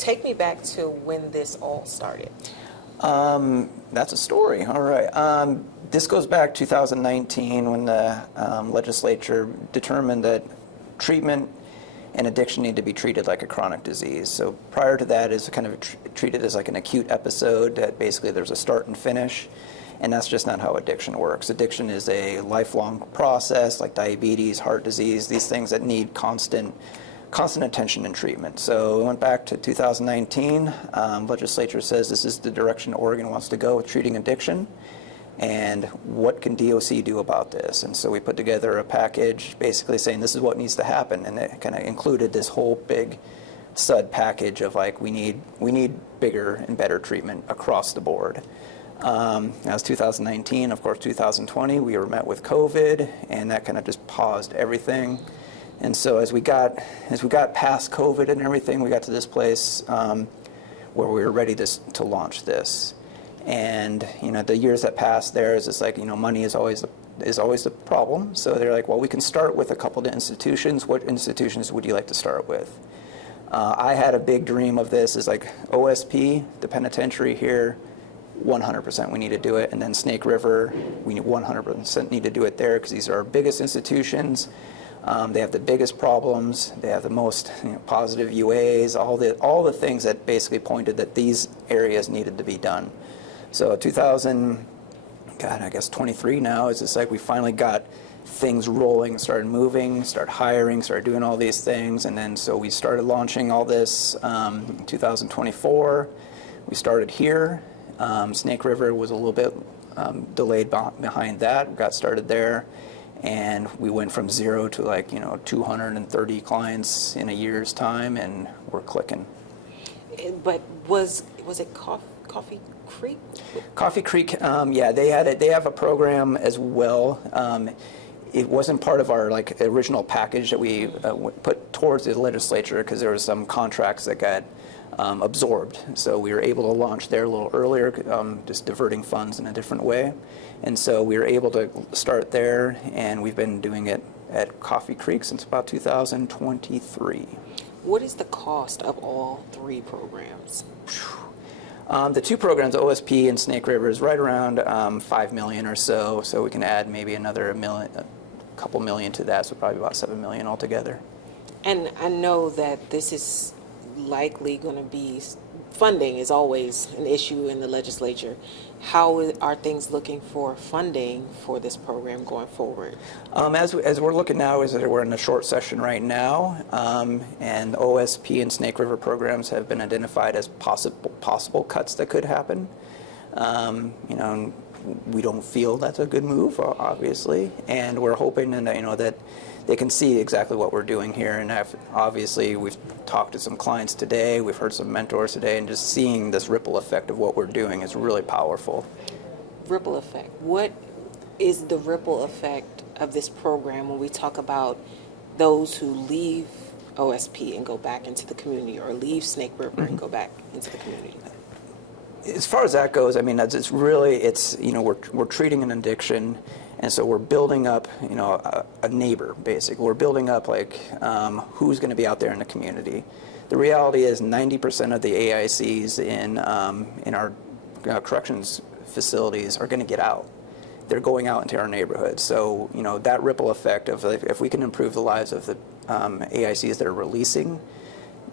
take me back to when this all started. That's a story. All right. This goes back 2019 when the legislature determined that treatment and addiction need to be treated like a chronic disease. So prior to that, it's kind of treated as like an acute episode that basically there's a start and finish, and that's just not how addiction works. Addiction is a lifelong process, like diabetes, heart disease, these things that need constant attention and treatment. So we went back to 2019. Legislature says this is the direction Oregon wants to go with treating addiction. And what can DOC do about this? And so we put together a package basically saying this is what needs to happen. And it kind of included this whole big SUD package of like, we need bigger and better treatment across the board. That was 2019. Of course, 2020, we were met with COVID, and that kind of just paused everything. And so as we got past COVID and everything, we got to this place where we were ready to launch this. And the years that passed there is just like money is always the problem. So they're like, well, we can start with a couple of institutions. What institutions would you like to start with? I had a big dream of this is like OSP, the penitentiary here, 100% we need to do it. And then Snake River, we 100% need to do it there because these are our biggest institutions. They have the biggest problems. They have the most positive UAs, all the things that basically pointed that these areas needed to be done. So 23 now is just like we finally got things rolling, started moving, started hiring, started doing all these things, and then so we started launching all this 2024. We started here. Snake River was a little bit delayed behind that. We got started there. And we went from 0 to 230 clients in a year's time, and we're clicking. But was it Coffee Creek? Coffee Creek, yeah, they have a program as well. It wasn't part of our original package that we put towards the legislature because there were some contracts that got absorbed. So we were able to launch there a little earlier, just diverting funds in a different way. And so we were able to start there, and we've been doing it at Coffee Creek since about 2023. What is the cost of all three programs? The two programs, OSP and Snake River, is right around $5 million or so. So we can add maybe another a couple million to that, so probably about $7 million altogether. And I know that this is likely going to be, funding is always an issue in the legislature. How are things looking for funding for this program going forward? As we're looking now, is that we're in a short session right now, and OSP and Snake River programs have been identified as possible cuts that could happen. We don't feel that's a good move, obviously, and we're hoping that they can see exactly what we're doing here. And obviously, we've talked to some clients today, we've heard some mentors today, and just seeing this ripple effect of what we're doing is really powerful. Ripple effect. What is the ripple effect of this program when we talk about those who leave OSP and go back into the community, or leave Snake River and go back into the community? As far as that goes, I mean, we're treating an addiction, and so we're building up, a neighbor, basically. We're building up, who's going to be out there in the community. The reality is 90% of the AICs in our corrections facilities are going to get out. They're going out into our neighborhoods. So, that ripple effect of if we can improve the lives of the AICs that are releasing,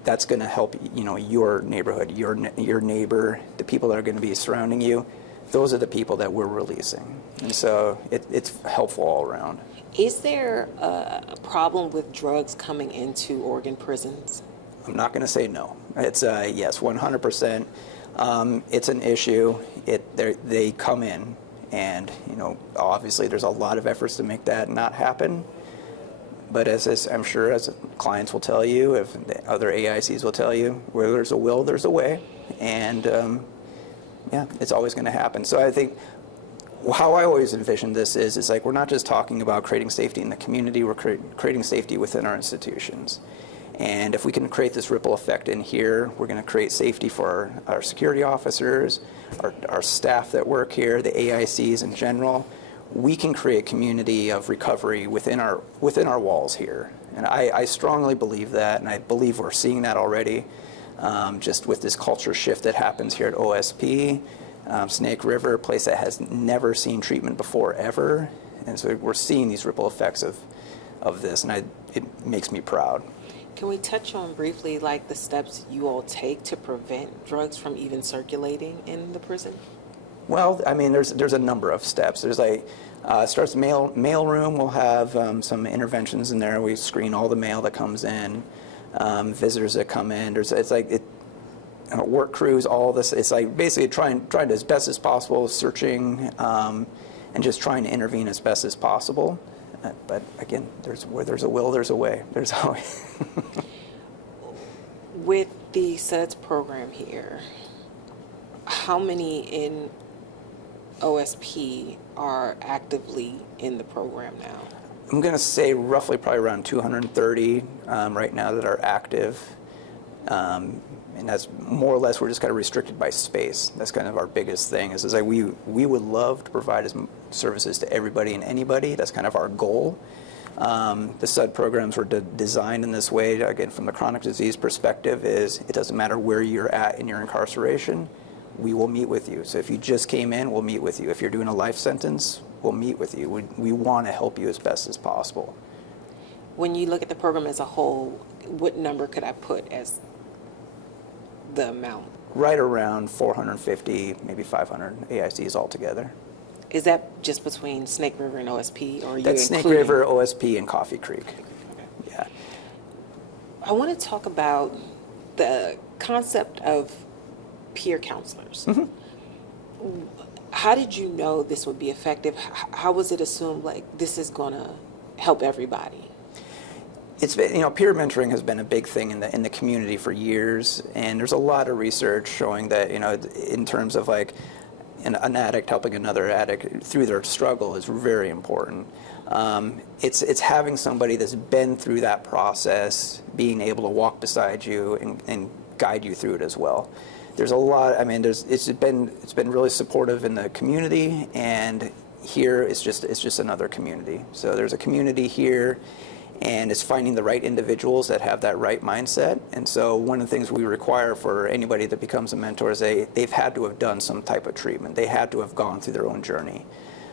that's going to help, your neighborhood, your neighbor, the people that are going to be surrounding you. Those are the people that we're releasing. And so it's helpful all around. Is there a problem with drugs coming into Oregon prisons? I'm not going to say no. It's yes, 100%. It's an issue. They come in, and obviously there's a lot of efforts to make that not happen. But as I'm sure as clients will tell you, if the other AICs will tell you, where there's a will, there's a way. And it's always going to happen. So I think how I always envision this is we're not just talking about creating safety in the community, we're creating safety within our institutions. And if we can create this ripple effect in here, we're going to create safety for our security officers, our staff that work here, the AICs in general. We can create community of recovery within our walls here. And I strongly believe that, and I believe we're seeing that already. just with this culture shift that happens here at OSP. Snake River, a place that has never seen treatment before ever. And so we're seeing these ripple effects of this, and it makes me proud. Can we touch on briefly, like, the steps you all take to prevent drugs from even circulating in the prison? Well, I mean, there's a number of steps. There's like, starts mail room. We'll have some interventions in there. We screen all the mail that comes in, visitors that come in. It's like work crews, all this. It's like basically trying to as best as possible, searching and just trying to intervene as best as possible. But again, where there's a will, there's a way. There's always. With the SUDS program here, how many in OSP are actively in the program now? I'm going to say roughly probably around 230 right now that are active. And that's more or less, we're just kind of restricted by space. That's kind of our biggest thing is like we would love to provide services to everybody and anybody. That's kind of our goal. The SUD programs were designed in this way, again, from the chronic disease perspective, is it doesn't matter where you're at in your incarceration, we will meet with you. So if you just came in, we'll meet with you. If you're doing a life sentence, we'll meet with you. We want to help you as best as possible. When you look at the program as a whole, what number could I put as the amount? Right around 450, maybe 500 AICs altogether. Is that just between Snake River and OSP, or are you That's Snake including... River, OSP, and Coffee Creek. Okay. Yeah. I want to talk about the concept of peer counselors. Mm-hmm. How did you know this would be effective? How was it assumed like this is going to help everybody? It's been, peer mentoring has been a big thing in the community for years, and there's a lot of research showing that, in terms of like an addict helping another addict through their struggle is very important. It's having somebody that's been through that process, being able to walk beside you and guide you through it as well. There's a lot. I mean, it's been really supportive in the community, and here it's just another community. So there's a community here. And it's finding the right individuals that have that right mindset. And so one of the things we require for anybody that becomes a mentor is they've had to have done some type of treatment. They had to have gone through their own journey.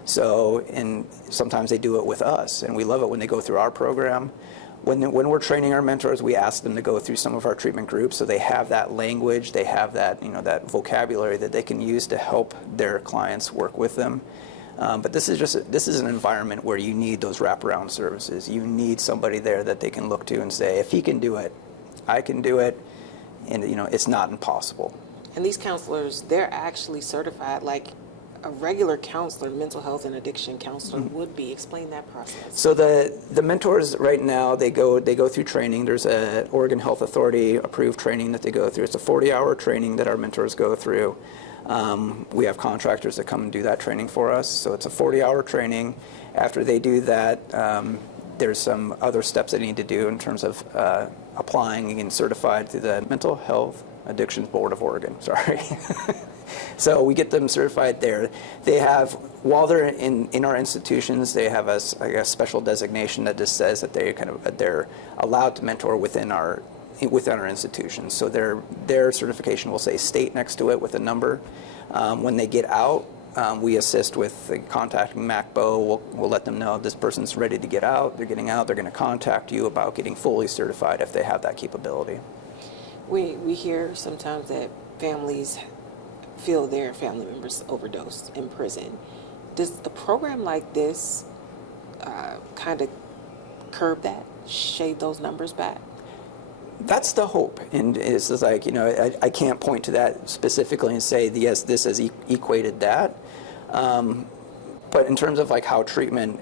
So, and sometimes they do it with us, and we love it when they go through our program. When we're training our mentors, we ask them to go through some of our treatment groups, so they have that language, they have that, that vocabulary that they can use to help their clients work with them. But this is an environment where you need those wraparound services. You need somebody there that they can look to and say, if he can do it, I can do it, and it's not impossible. And these counselors, they're actually certified like a regular counselor, mental health and addiction counselor would be. Explain that process. So the mentors right now, they go through training. There's a Oregon Health Authority approved training that they go through. It's a 40-hour training that our mentors go through. We have contractors that come and do that training for us. So it's a 40-hour training. After they do that, there's some other steps they need to do in terms of applying and getting certified through the Mental Health Addictions Board of Oregon. Sorry. So we get them certified there. They have, while they're in our institutions, they have a special designation that just says that they're allowed to mentor within our institutions. So their certification will say state next to it with a number. When they get out, we assist with contacting MACBO. We'll let them know this person's ready to get out. They're getting out. They're going to contact you about getting fully certified if they have that capability. We hear sometimes that families feel their family members overdosed in prison. Does a program like this kind of curb that, shave those numbers back? That's the hope, and it's like, I can't point to that specifically and say, yes, this has equated that. But in terms of like how treatment,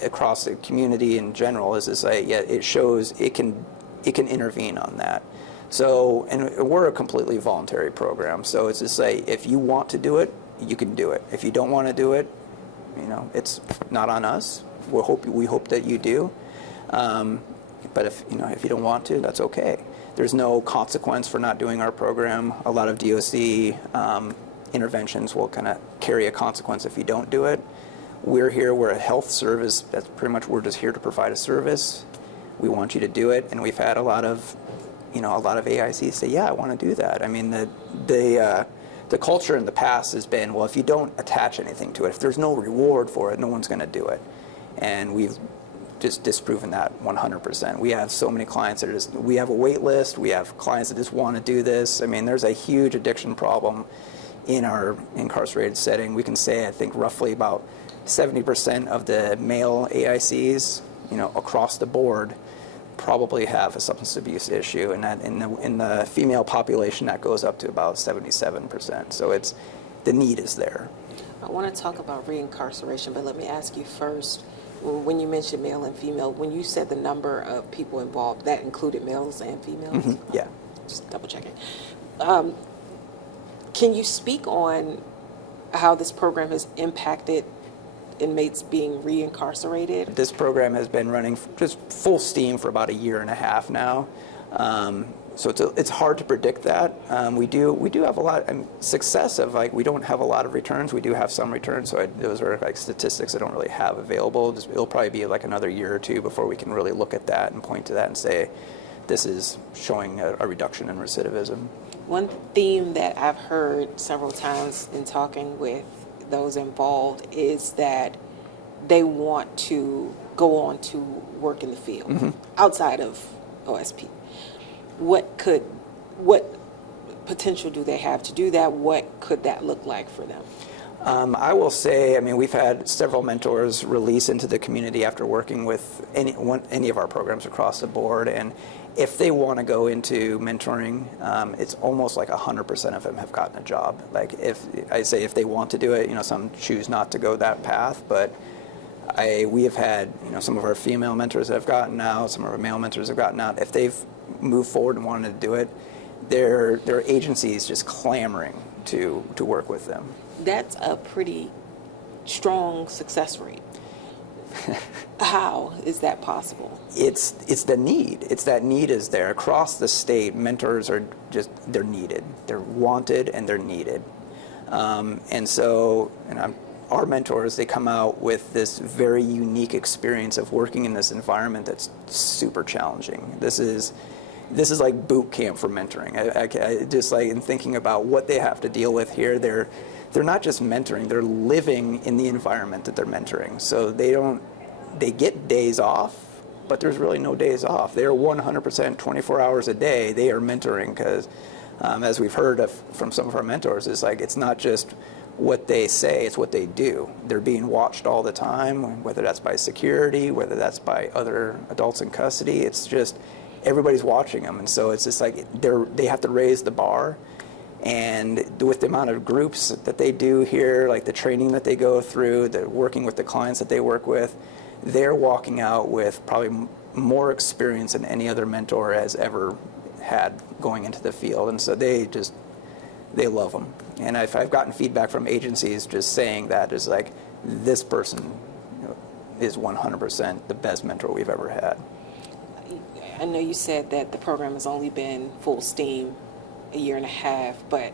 across the community in general is like, yeah, it shows it can intervene on that. So, and we're a completely voluntary program. So it's just like, if you want to do it, you can do it. If you don't want to do it, it's not on us. We hope that you do. But if you don't want to, that's okay. There's no consequence for not doing our program. A lot of DOC interventions will kind of carry a consequence if you don't do it. We're here. We're a health service. That's pretty much, we're just here to provide a service. We want you to do it, and we've had a lot of a lot of AICs say, yeah, I want to do that. I mean, the culture in the past has been, well, if you don't attach anything to it, if there's no reward for it, no one's going to do it. And we've just disproven that 100%. We have so many clients that we have a wait list. We have clients that just want to do this. I mean, there's a huge addiction problem in our incarcerated setting. We can say, I think, roughly about 70% of the male AICs, across the board, probably have a substance abuse issue, and that in the female population, that goes up to about 77%. So the need is there. I want to talk about reincarceration, but let me ask you first, when you mentioned male and female, when you said the number of people involved, that included males and females? Mm-hmm. Yeah. Just double checking. Can you speak on how this program has impacted inmates being reincarcerated? This program has been running just full steam for about a year and a half now. So it's hard to predict that. We do have a lot of success of, we don't have a lot of returns. We do have some returns, so those are statistics I don't really have available. It'll probably be another year or two before we can really look at that and point to that and say, this is showing a reduction in recidivism. One theme that I've heard several times in talking with those involved is that they want to go on to work in the field, mm-hmm. outside of OSP. What potential do they have to do that? What could that look like for them? I will say, we've had several mentors release into the community after working with any of our programs across the board, and if they want to go into mentoring, it's almost like 100% of them have gotten a job. If they want to do it, some choose not to go that path, but we have had, some of our female mentors that have gotten out, some of our male mentors have gotten out. If they've moved forward and wanted to do it, their agency is just clamoring to work with them. That's a pretty strong success rate. How is that possible? It's the need. It's that need is there. Across the state, mentors they're needed. They're wanted and they're needed. Our mentors, they come out with this very unique experience of working in this environment that's super challenging. This is like boot camp for mentoring. I just in thinking about what they have to deal with here, they're not just mentoring, they're living in the environment that they're mentoring. So they get days off, but there's really no days off. They're 100% 24 hours a day, they are mentoring because, as we've heard from some of our mentors, it's not just what they say, it's what they do. They're being watched all the time, whether that's by security, whether that's by other adults in custody. It's just everybody's watching them, and so it's just they have to raise the bar. And with the amount of groups that they do here, the training that they go through, the working with the clients that they work with, they're walking out with probably more experience than any other mentor has ever had going into the field. And so they love them. And if I've gotten feedback from agencies just saying that is this person is 100% the best mentor we've ever had. I know you said that the program has only been full steam a year and a half, but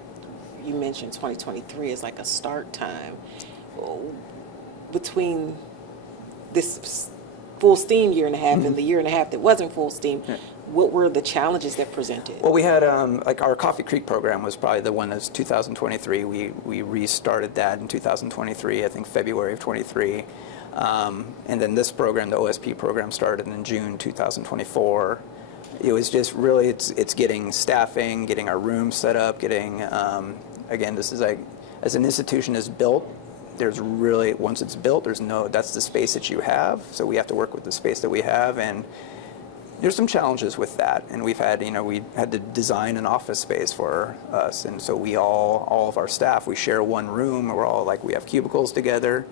you mentioned 2023 is a start time. Between this full steam year and a half mm-hmm. and the year and a half that wasn't full steam, yeah. What were the challenges that presented? Well, we had our Coffee Creek program was probably the one that's 2023. We restarted that in 2023, I think February of 23. And then this program, the OSP program, started in June 2024. It was just really, it's getting staffing, getting our rooms set up, getting, again, this is as an institution is built, there's really, once it's built, that's the space that you have. So we have to work with the space that we have, and there's some challenges with that. And we had to design an office space for us. And so all of our staff, we share one room. We're all we have cubicles together.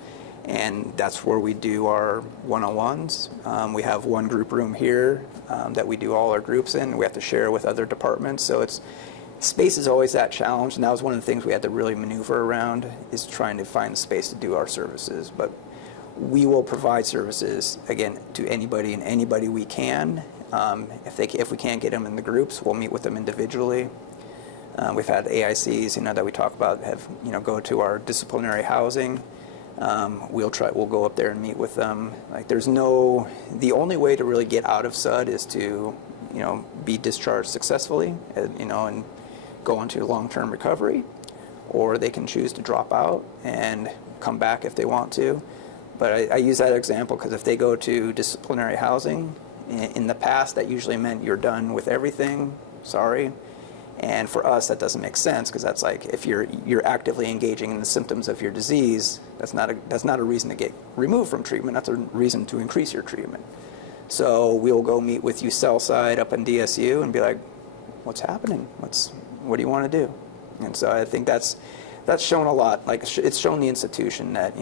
And that's where we do our one-on-ones. We have one group room here that we do all our groups in. We have to share with other departments. So space is always that challenge. And that was one of the things we had to really maneuver around, is trying to find space to do our services. But we will provide services, again, to anybody and anybody we can. If we can't get them in the groups, we'll meet with them individually. We've had AICs, that we talk about go to our disciplinary housing. We'll go up there and meet with them. The only way to really get out of SUD is to, be discharged successfully, and go into long-term recovery, or they can choose to drop out and come back if they want to. But I use that example because if they go to disciplinary housing, in the past that usually meant you're done with everything, sorry. And for us, that doesn't make sense, because that's like, if you're actively engaging in the symptoms of your disease, that's not a reason to get removed from treatment. That's a reason to increase your treatment. So we'll go meet with you cell side up in DSU and be like, what's happening? What do you want to do? And so I think that's shown a lot. Like, it's shown the institution that,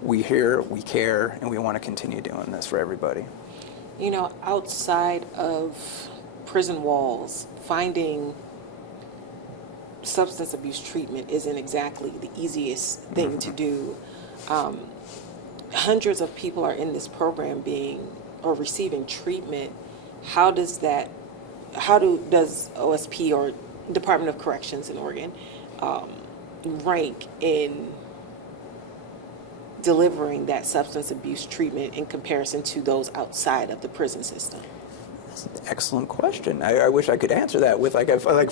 we hear, we care, and we want to continue doing this for everybody. Outside of prison walls, finding substance abuse treatment isn't exactly the easiest thing to do. Hundreds of people are in this program receiving treatment. How does OSP or Department of Corrections in Oregon rank in delivering that substance abuse treatment in comparison to those outside of the prison system? That's an excellent question. I wish I could answer that with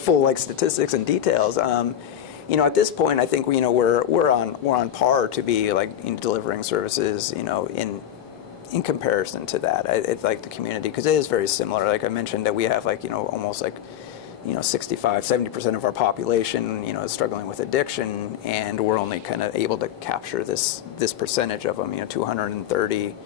full statistics and details. At this point, I think we're on par to be in delivering services, in comparison to that. It's like the community, because it is very similar. Like I mentioned, that we have almost 65-70% of our population, is struggling with addiction, and we're only kind of able to capture this percentage of them. 230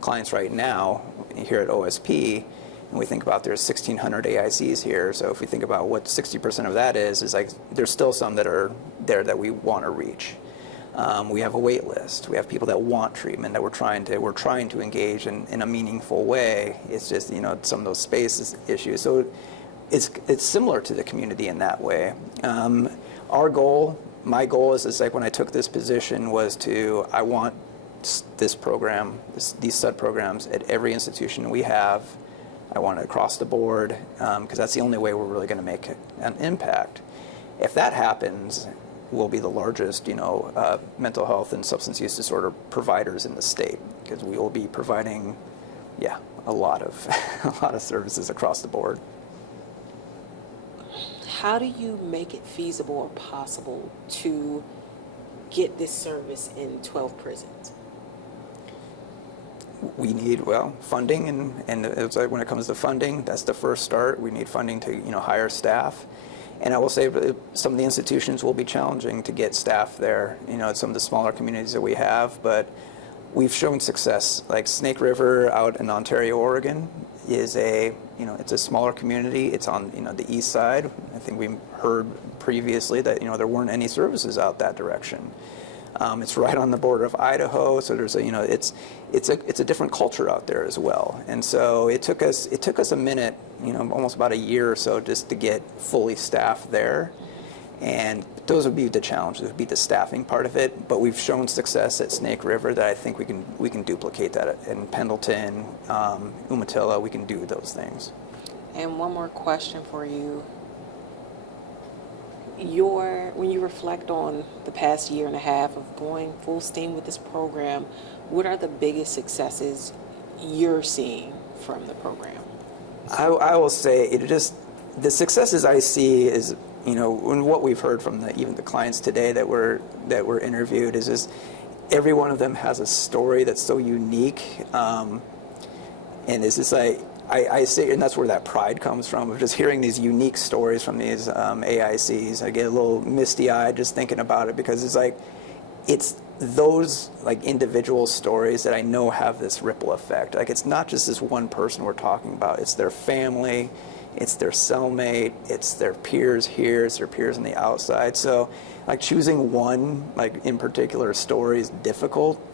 clients right now here at OSP, and we think about there's 1,600 AICs here. So if we think about what 60% of that is like there's still some that are there that we want to reach. We have a wait list. We have people that want treatment that we're trying to engage in a meaningful way. It's just some of those spaces issues. So it's similar to the community in that way. My goal is like when I took this position was I want this program, these SUD programs at every institution we have. I want it across the board, because that's the only way we're really going to make an impact. If that happens, we'll be the largest, mental health and substance use disorder providers in the state, because we will be providing, a lot of services across the board. How do you make it feasible or possible to get this service in 12 prisons? We need, funding, and it's like when it comes to funding, that's the first start. We need funding to, hire staff. And I will say some of the institutions will be challenging to get staff there, at some of the smaller communities that we have, but we've shown success. Like Snake River out in Ontario, Oregon is it's a smaller community. It's on, the east side. I think we heard previously that, there weren't any services out that direction. It's right on the border of Idaho, so there's it's a different culture out there as well. And so it took us a minute, almost about a year or so, just to get fully staffed there. And those would be the challenges, would be the staffing part of it. But we've shown success at Snake River that I think we can duplicate that in Pendleton, Umatilla. We can do those things. And one more question for you. When you reflect on the past year and a half of going full steam with this program, what are the biggest successes you're seeing from the program? I will say the successes I see is, and what we've heard from even the clients today that were interviewed is every one of them has a story that's so unique, and it's just like, I say, and that's where that pride comes from, of just hearing these unique stories from these AICs. I get a little misty-eyed just thinking about it, because it's those individual stories that I know have this ripple effect. It's not just this one person we're talking about. It's their family, it's their cellmate, it's their peers here, it's their peers on the outside. So choosing one in particular story is difficult.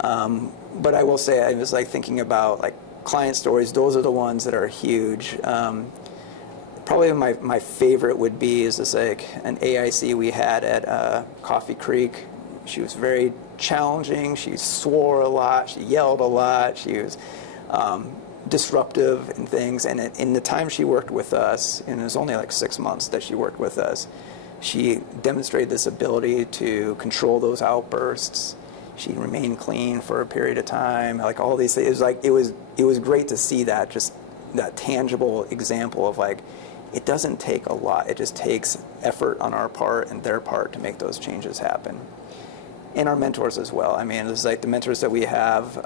But I will say, I was thinking about client stories. Those are the ones that are huge. Probably my favorite would be is this an AIC we had at Coffee Creek. She was very challenging. She swore a lot. She yelled a lot. She was disruptive and things. And in the time she worked with us, and it was only 6 months that she worked with us, she demonstrated this ability to control those outbursts. She remained clean for a period of time. All these things. It was great to see that just that tangible example of like, it doesn't take a lot. It just takes effort on our part and their part to make those changes happen. And our mentors as well. I mean, it's like the mentors that we have.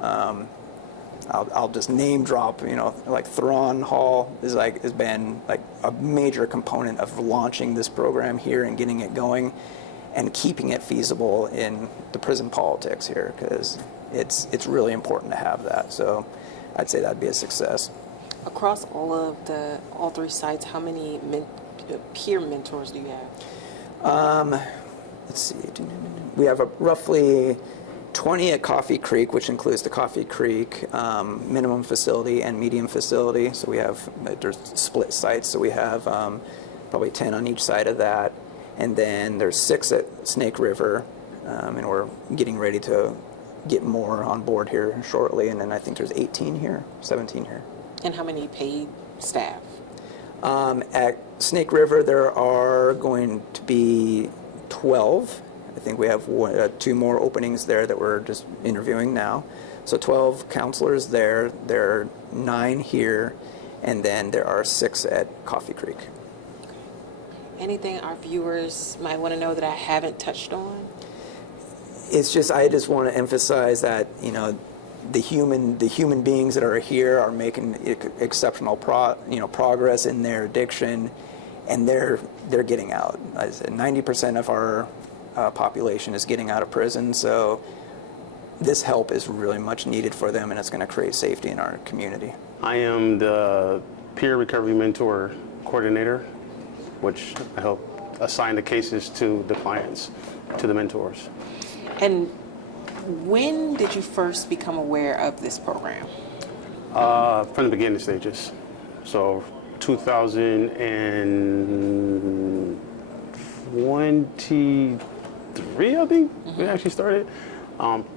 I'll just name drop. Like Theron Hall has been like a major component of launching this program here and getting it going, and keeping it feasible in the prison politics here, because it's really important to have that. So I'd say that'd be a success. Across all three sites, how many peer mentors do you have? Let's see. We have roughly 20 at Coffee Creek, which includes the Coffee Creek minimum facility and medium facility. So there's split sites. So we have probably 10 on each side of that. And then there's 6 at Snake River, and we're getting ready to get more on board here shortly. And then I think there's 18 here, 17 here. And how many paid staff? At Snake River, there are going to be 12. I think we have 2 more openings there that we're just interviewing now. So 12 counselors there. There are 9 here, and then there are 6 at Coffee Creek. Anything our viewers might want to know that I haven't touched on? I just want to emphasize that, the human beings that are here are making exceptional progress in their addiction, and they're getting out. I said 90% of our population is getting out of prison, so this help is really much needed for them, and it's going to create safety in our community. I am the peer recovery mentor coordinator, which I help assign the cases to the clients, to the mentors. And when did you first become aware of this program? From the beginning stages. So 2023, I think, we actually started.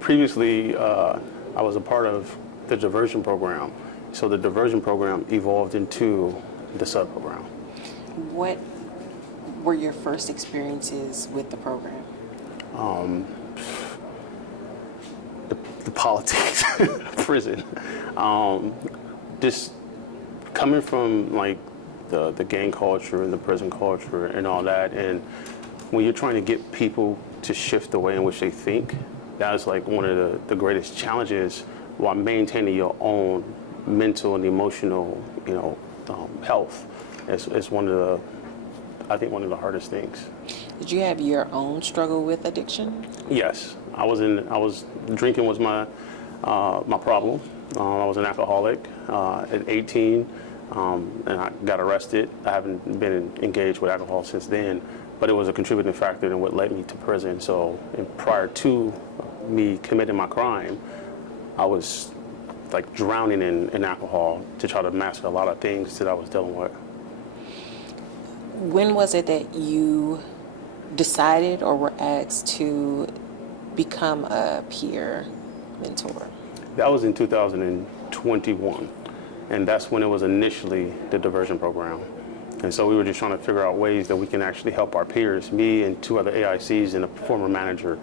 Previously, I was a part of the diversion program. So the diversion program evolved into the SUD program. What were your first experiences with the program? The politics, prison. Just coming from like the gang culture and the prison culture and all that, and when you're trying to get people to shift the way in which they think, that is like one of the greatest challenges, while maintaining your own mental and emotional, health. It's one of the hardest things. Did you have your own struggle with addiction? Yes, drinking was my problem. I was an alcoholic at 18, and I got arrested. I haven't been engaged with alcohol since then, but it was a contributing factor in what led me to prison. So prior to me committing my crime, I was like drowning in alcohol to try to master a lot of things that I was dealing with. When was it that you decided or were asked to become a peer mentor? That was in 2021, and that's when it was initially the diversion program. And so we were just trying to figure out ways that we can actually help our peers, me and 2 other AICs and a former manager.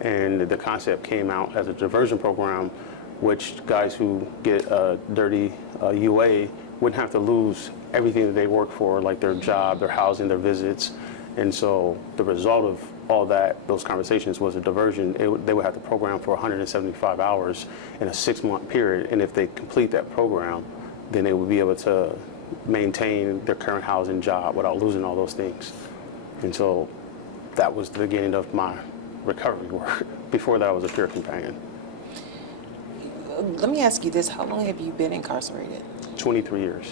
And the concept came out as a diversion program, which guys who get a dirty UA wouldn't have to lose everything that they work for, like their job, their housing, their visits. And so the result of all those conversations was a diversion. They would have to program for 175 hours in a 6-month period. And if they complete that program, then they would be able to maintain their current housing, job without losing all those things. And so that was the beginning of my recovery work. Before that, I was a peer companion. Let me ask you this. How long have you been incarcerated? 23 years.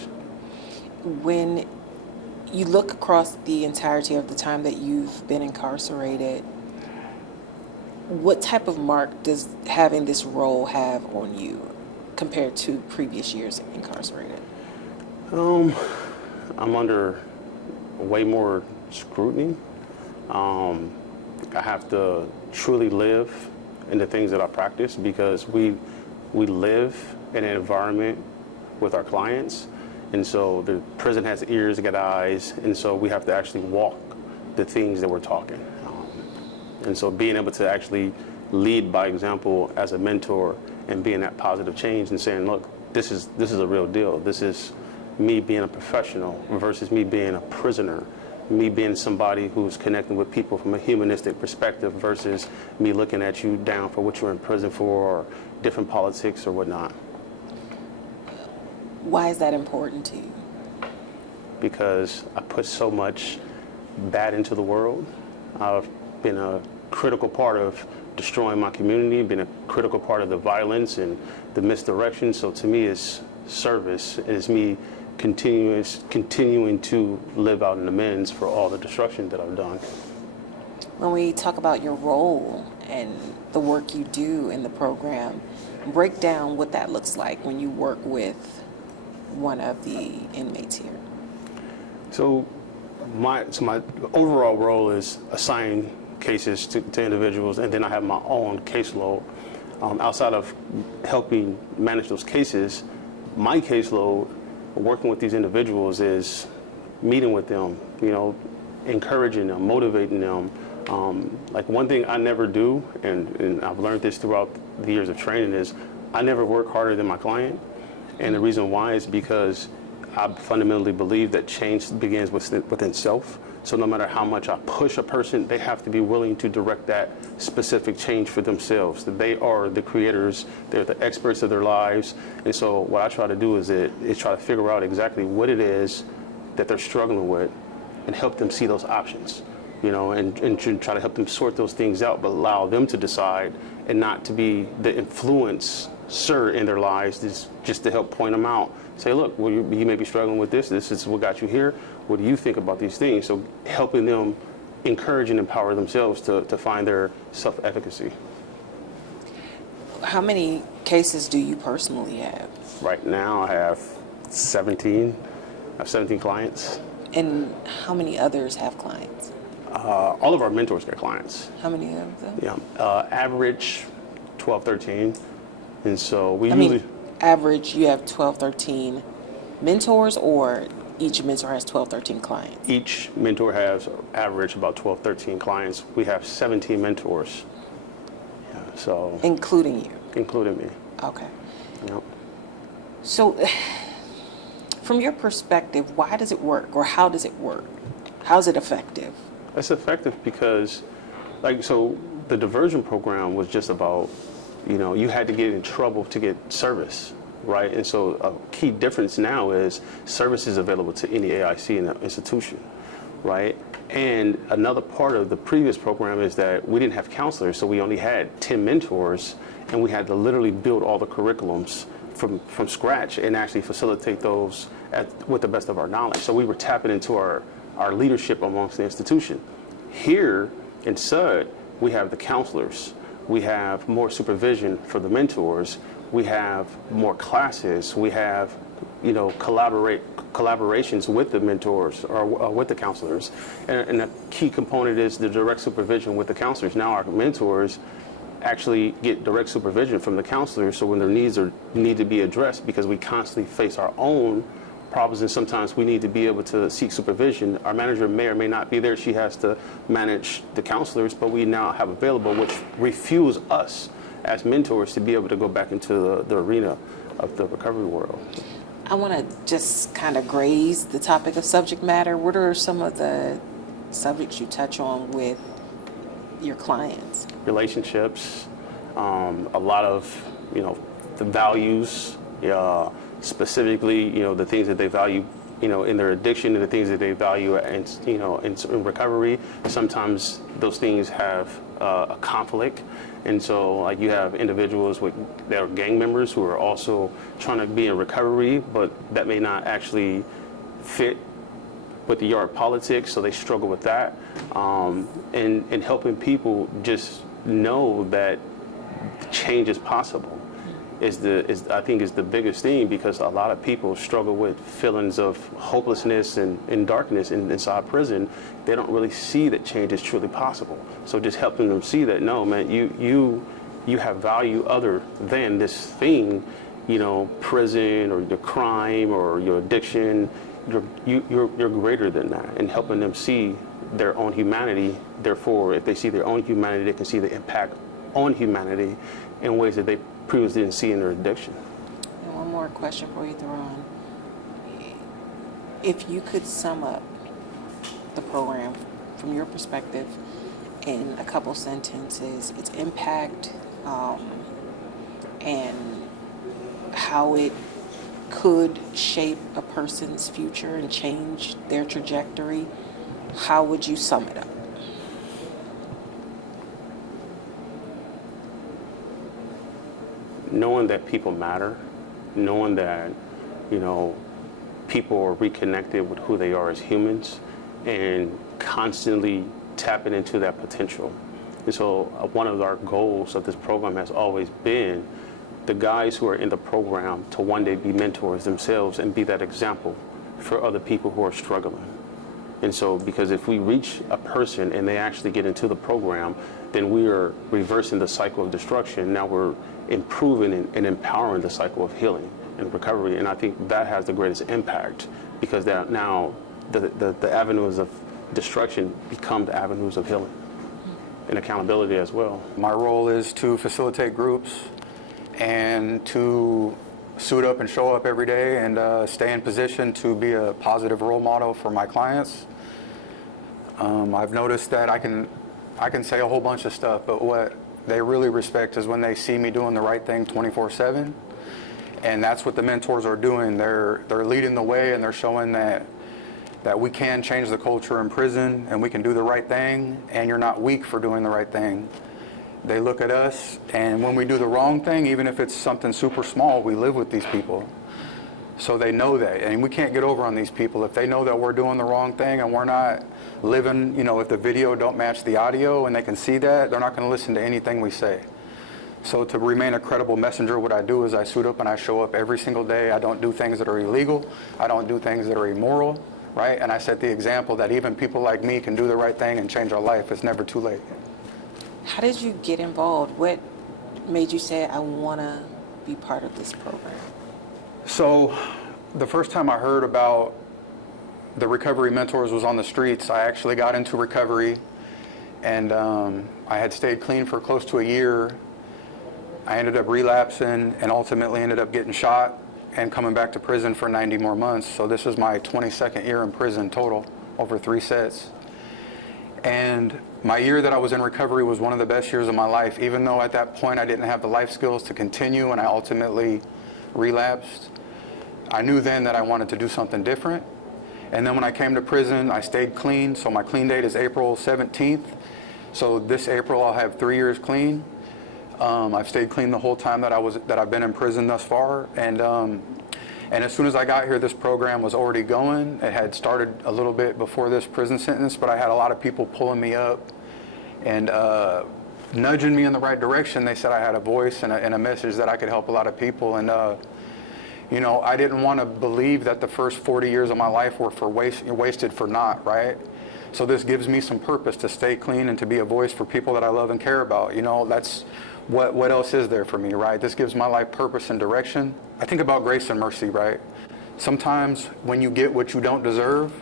When you look across the entirety of the time that you've been incarcerated, what type of mark does having this role have on you compared to previous years incarcerated? I'm under way more scrutiny. I have to truly live in the things that I practice, because we live in an environment with our clients. And so the prison has ears, it got eyes, and so we have to actually walk the things that we're talking. And so being able to actually lead by example as a mentor and being that positive change and saying, look, this is a real deal. This is me being a professional versus me being a prisoner, me being somebody who's connecting with people from a humanistic perspective versus me looking at you down for what you're in prison for or different politics or whatnot. Why is that important to you? Because I put so much bad into the world. I've been a critical part of destroying my community, been a critical part of the violence and the misdirection. So to me, it's service. It's me continuing to live out an amends for all the destruction that I've done. When we talk about your role and the work you do in the program, break down what that looks like when you work with one of the inmates here. So my overall role is assign cases to individuals, and then I have my own caseload. Outside of helping manage those cases, my caseload, working with these individuals, is meeting with them, encouraging them, motivating them. Like one thing I never do, and I've learned this throughout the years of training, is I never work harder than my client. And the reason why is because I fundamentally believe that change begins within self. So no matter how much I push a person, they have to be willing to direct that specific change for themselves. That they are the creators, they're the experts of their lives. And so what I try to do is try to figure out exactly what it is that they're struggling with and help them see those options, and try to help them sort those things out, but allow them to decide and not to be the influencer in their lives, just to help point them out. Say, look, well, you may be struggling with this. This is what got you here. What do you think about these things? So helping them encourage and empower themselves to find their self-efficacy. How many cases do you personally have? Right now I have 17. I have 17 clients. And how many others have clients? All of our mentors get clients. How many of them? Yeah, average 12, 13. And so we average, you have 12, 13 mentors, or each mentor has 12, 13 clients? Each mentor has average about 12, 13 clients. We have 17 mentors. Yeah, so including you? Including me. Okay. Yep. So from your perspective, why does it work, or how does it work? How is it effective? It's effective because, the diversion program was just about, you had to get in trouble to get service, right? And so a key difference now is service is available to any AIC in the institution, right? And another part of the previous program is that we didn't have counselors, so we only had 10 mentors, and we had to literally build all the curriculums from scratch and actually facilitate those with the best of our knowledge. So we were tapping into our leadership amongst the institution. Here in SUD, we have the counselors. We have more supervision for the mentors. We have more classes. We have, collaborations with the mentors or with the counselors. And a key component is the direct supervision with the counselors. Now our mentors actually get direct supervision from the counselors, so when their needs need to be addressed, because we constantly face our own problems, and sometimes we need to be able to seek supervision. Our manager may or may not be there. She has to manage the counselors, but we now have available, which refuels us as mentors to be able to go back into the arena of the recovery world. I want to just kind of graze the topic of subject matter. What are some of the subjects you touch on with your clients? Relationships, a lot of, the values, specifically, the things that they value, in their addiction, and the things that they value in recovery. Sometimes those things have a conflict. And so you have individuals that are gang members who are also trying to be in recovery, but that may not actually fit with the yard politics, so they struggle with that. And helping people just know that change is possible I think is the biggest thing, because a lot of people struggle with feelings of hopelessness and darkness inside prison. They don't really see that change is truly possible. So just helping them see that, no, man, you have value other than this thing, prison or your crime or your addiction. You're greater than that, and helping them see their own humanity. Therefore, if they see their own humanity, they can see the impact on humanity in ways that they previously didn't see in their addiction. And one more question for you, Theron. If you could sum up the program from your perspective in a couple sentences, its impact, and how it could shape a person's future and change their trajectory, how would you sum it up? Knowing that people matter, knowing that, people are reconnected with who they are as humans, and constantly tapping into that potential. And so one of our goals of this program has always been the guys who are in the program to one day be mentors themselves and be that example for other people who are struggling. And so, because if we reach a person and they actually get into the program, then we are reversing the cycle of destruction. Now we're improving and empowering the cycle of healing and recovery. And I think that has the greatest impact, because that now the avenues of destruction become the avenues of healing and accountability as well. My role is to facilitate groups and to suit up and show up every day and stay in position to be a positive role model for my clients. I've noticed that I can say a whole bunch of stuff, but what they really respect is when they see me doing the right thing 24/7. And that's what the mentors are doing. They're leading the way, and they're showing that we can change the culture in prison, and we can do the right thing, and you're not weak for doing the right thing. They look at us, and when we do the wrong thing, even if it's something super small, we live with these people. So they know that, and we can't get over on these people. If they know that we're doing the wrong thing and we're not living, if the video don't match the audio and they can see that, they're not going to listen to anything we say. So to remain a credible messenger, what I do is I suit up and I show up every single day. I don't do things that are illegal. I don't do things that are immoral, right? And I set the example that even people like me can do the right thing and change our life. It's never too late. How did you get involved? What made you say, I want to be part of this program? So the first time I heard about the recovery mentors was on the streets. I actually got into recovery, and I had stayed clean for close to a year. I ended up relapsing and ultimately ended up getting shot and coming back to prison for 90 more months. So this is my 22nd year in prison total, over 3 sets. And my year that I was in recovery was one of the best years of my life, even though at that point I didn't have the life skills to continue and I ultimately relapsed. I knew then that I wanted to do something different. And then when I came to prison, I stayed clean. So my clean date is April 17th. So this April I'll have 3 years clean. I've stayed clean the whole time that I've been in prison thus far. And as soon as I got here, this program was already going. It had started a little bit before this prison sentence, but I had a lot of people pulling me up and nudging me in the right direction. They said I had a voice and a message that I could help a lot of people. And I didn't want to believe that the first 40 years of my life were wasted for naught, right? So this gives me some purpose to stay clean and to be a voice for people that I love and care about. That's what else is there for me, right? This gives my life purpose and direction. I think about grace and mercy, right? Sometimes when you get what you don't deserve,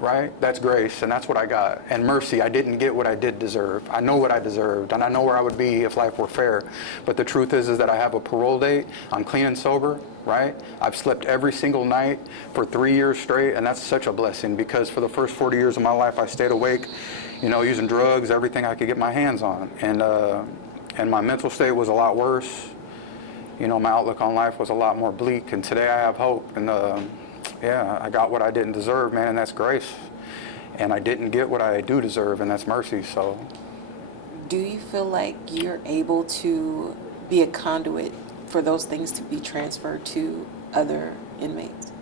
right? That's grace, and that's what I got. And mercy, I didn't get what I did deserve. I know what I deserved, and I know where I would be if life were fair. But the truth is that I have a parole date. I'm clean and sober, right? I've slept every single night for 3 years straight, and that's such a blessing, because for the first 40 years of my life, I stayed awake, using drugs, everything I could get my hands on. And my mental state was a lot worse. My outlook on life was a lot more bleak, and today I have hope. And I got what I didn't deserve, man, and that's grace. And I didn't get what I do deserve, and that's mercy. So, do you feel like you're able to be a conduit for those things to be transferred to other inmates?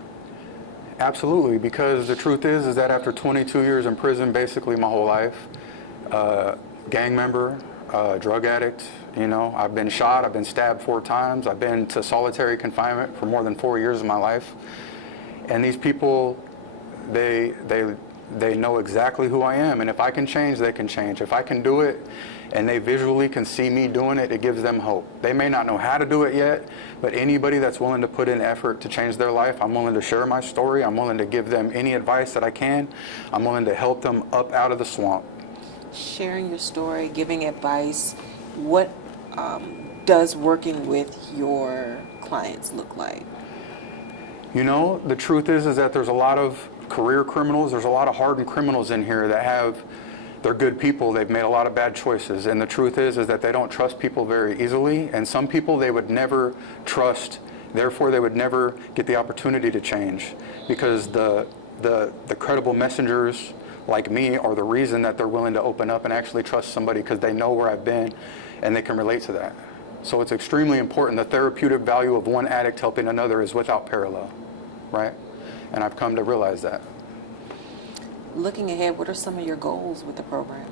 Absolutely, because the truth is that after 22 years in prison, basically my whole life, gang member, drug addict, I've been shot, I've been stabbed 4 times, I've been to solitary confinement for more than 4 years of my life. And these people, they know exactly who I am, and if I can change, they can change. If I can do it, and they visually can see me doing it, it gives them hope. They may not know how to do it yet, but anybody that's willing to put in effort to change their life, I'm willing to share my story, I'm willing to give them any advice that I can, I'm willing to help them up out of the swamp. Sharing your story, giving advice, what does working with your clients look like? You know, the truth is that there's a lot of career criminals, there's a lot of hardened criminals in here that they're good people, they've made a lot of bad choices, and the truth is that they don't trust people very easily, and some people they would never trust, therefore they would never get the opportunity to change, because the credible messengers like me are the reason that they're willing to open up and actually trust somebody, because they know where I've been and they can relate to that. So it's extremely important. The therapeutic value of one addict helping another is without parallel, right? And I've come to realize that. Looking ahead, what are some of your goals with the program?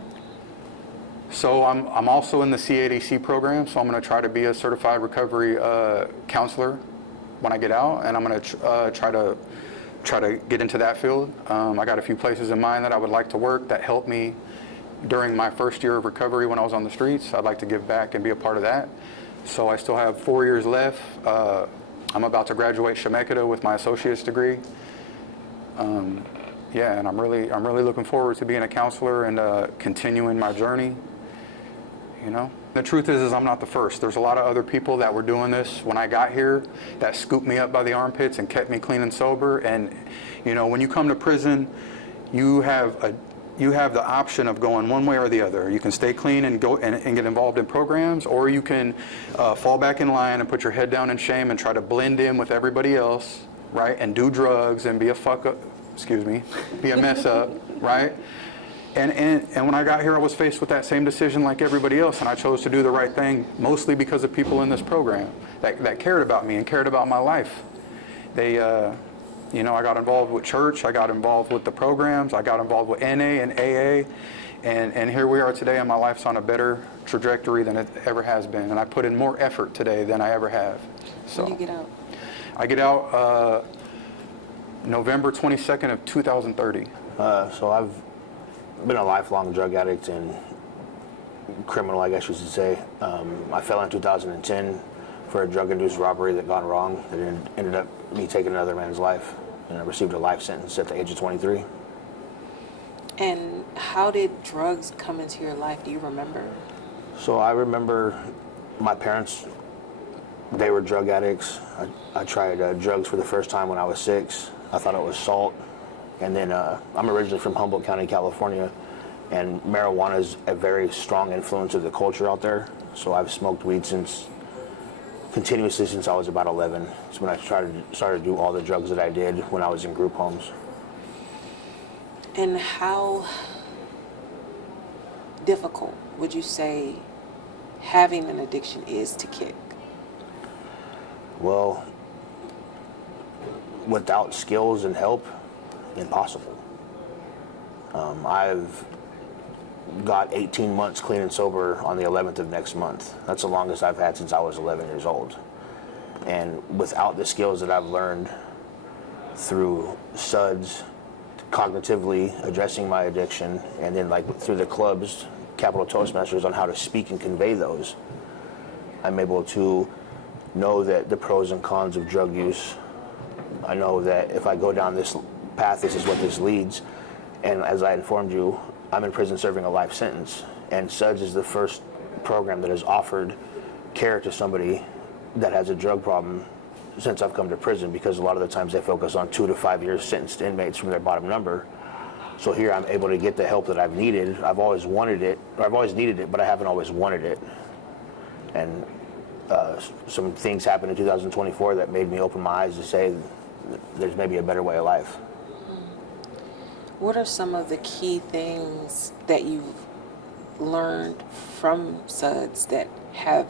So I'm also in the CADC program, so I'm going to try to be a certified recovery counselor when I get out, and I'm going to try to get into that field. I got a few places in mind that I would like to work that helped me during my first year of recovery when I was on the streets. I'd like to give back and be a part of that. So I still have 4 years left. I'm about to graduate Shemeketa with my associate's degree. Yeah, and I'm really looking forward to being a counselor and continuing my journey. You know, the truth is I'm not the first. There's a lot of other people that were doing this when I got here that scooped me up by the armpits and kept me clean and sober. And you know, when you come to prison, you have the option of going one way or the other. You can stay clean and go and get involved in programs, or you can fall back in line and put your head down in shame and try to blend in with everybody else, right? And do drugs and be a mess up, right? And when I got here, I was faced with that same decision like everybody else, and I chose to do the right thing, mostly because of people in this program that cared about me and cared about my life. They, you know, I got involved with church, I got involved with the programs, I got involved with NA and AA, and here we are today, and my life's on a better trajectory than it ever has been, and I put in more effort today than I ever have. So, When do you get out? I get out November 22nd of 2030. So I've been a lifelong drug addict and criminal, I guess you should say. I fell in 2010 for a drug-induced robbery that gone wrong. That ended up me taking another man's life, and I received a life sentence at the age of 23. And how did drugs come into your life? Do you remember? So I remember my parents, they were drug addicts. I tried drugs for the first time when I was 6. I thought it was salt. And then I'm originally from Humboldt County, California, and marijuana is a very strong influence of the culture out there. So I've smoked weed continuously since I was about 11. It's when I started to do all the drugs that I did when I was in group homes. And how difficult would you say having an addiction is to kick? Well, without skills and help, impossible. I've got 18 months clean and sober on the 11th of next month. That's the longest I've had since I was 11 years old. And without the skills that I've learned through SUDS, cognitively addressing my addiction, and then like through the clubs, Capital Toastmasters, on how to speak and convey those, I'm able to know that the pros and cons of drug use. I know that if I go down this path, this is what this leads. And as I informed you, I'm in prison serving a life sentence. And SUDS is the first program that has offered care to somebody that has a drug problem since I've come to prison, because a lot of the times they focus on 2 to 5 years sentenced inmates from their bottom number. So here I'm able to get the help that I've needed. I've always wanted it, or I've always needed it, but I haven't always wanted it. And some things happened in 2024 that made me open my eyes to say there's maybe a better way of life. What are some of the key things that you've learned from SUDS that have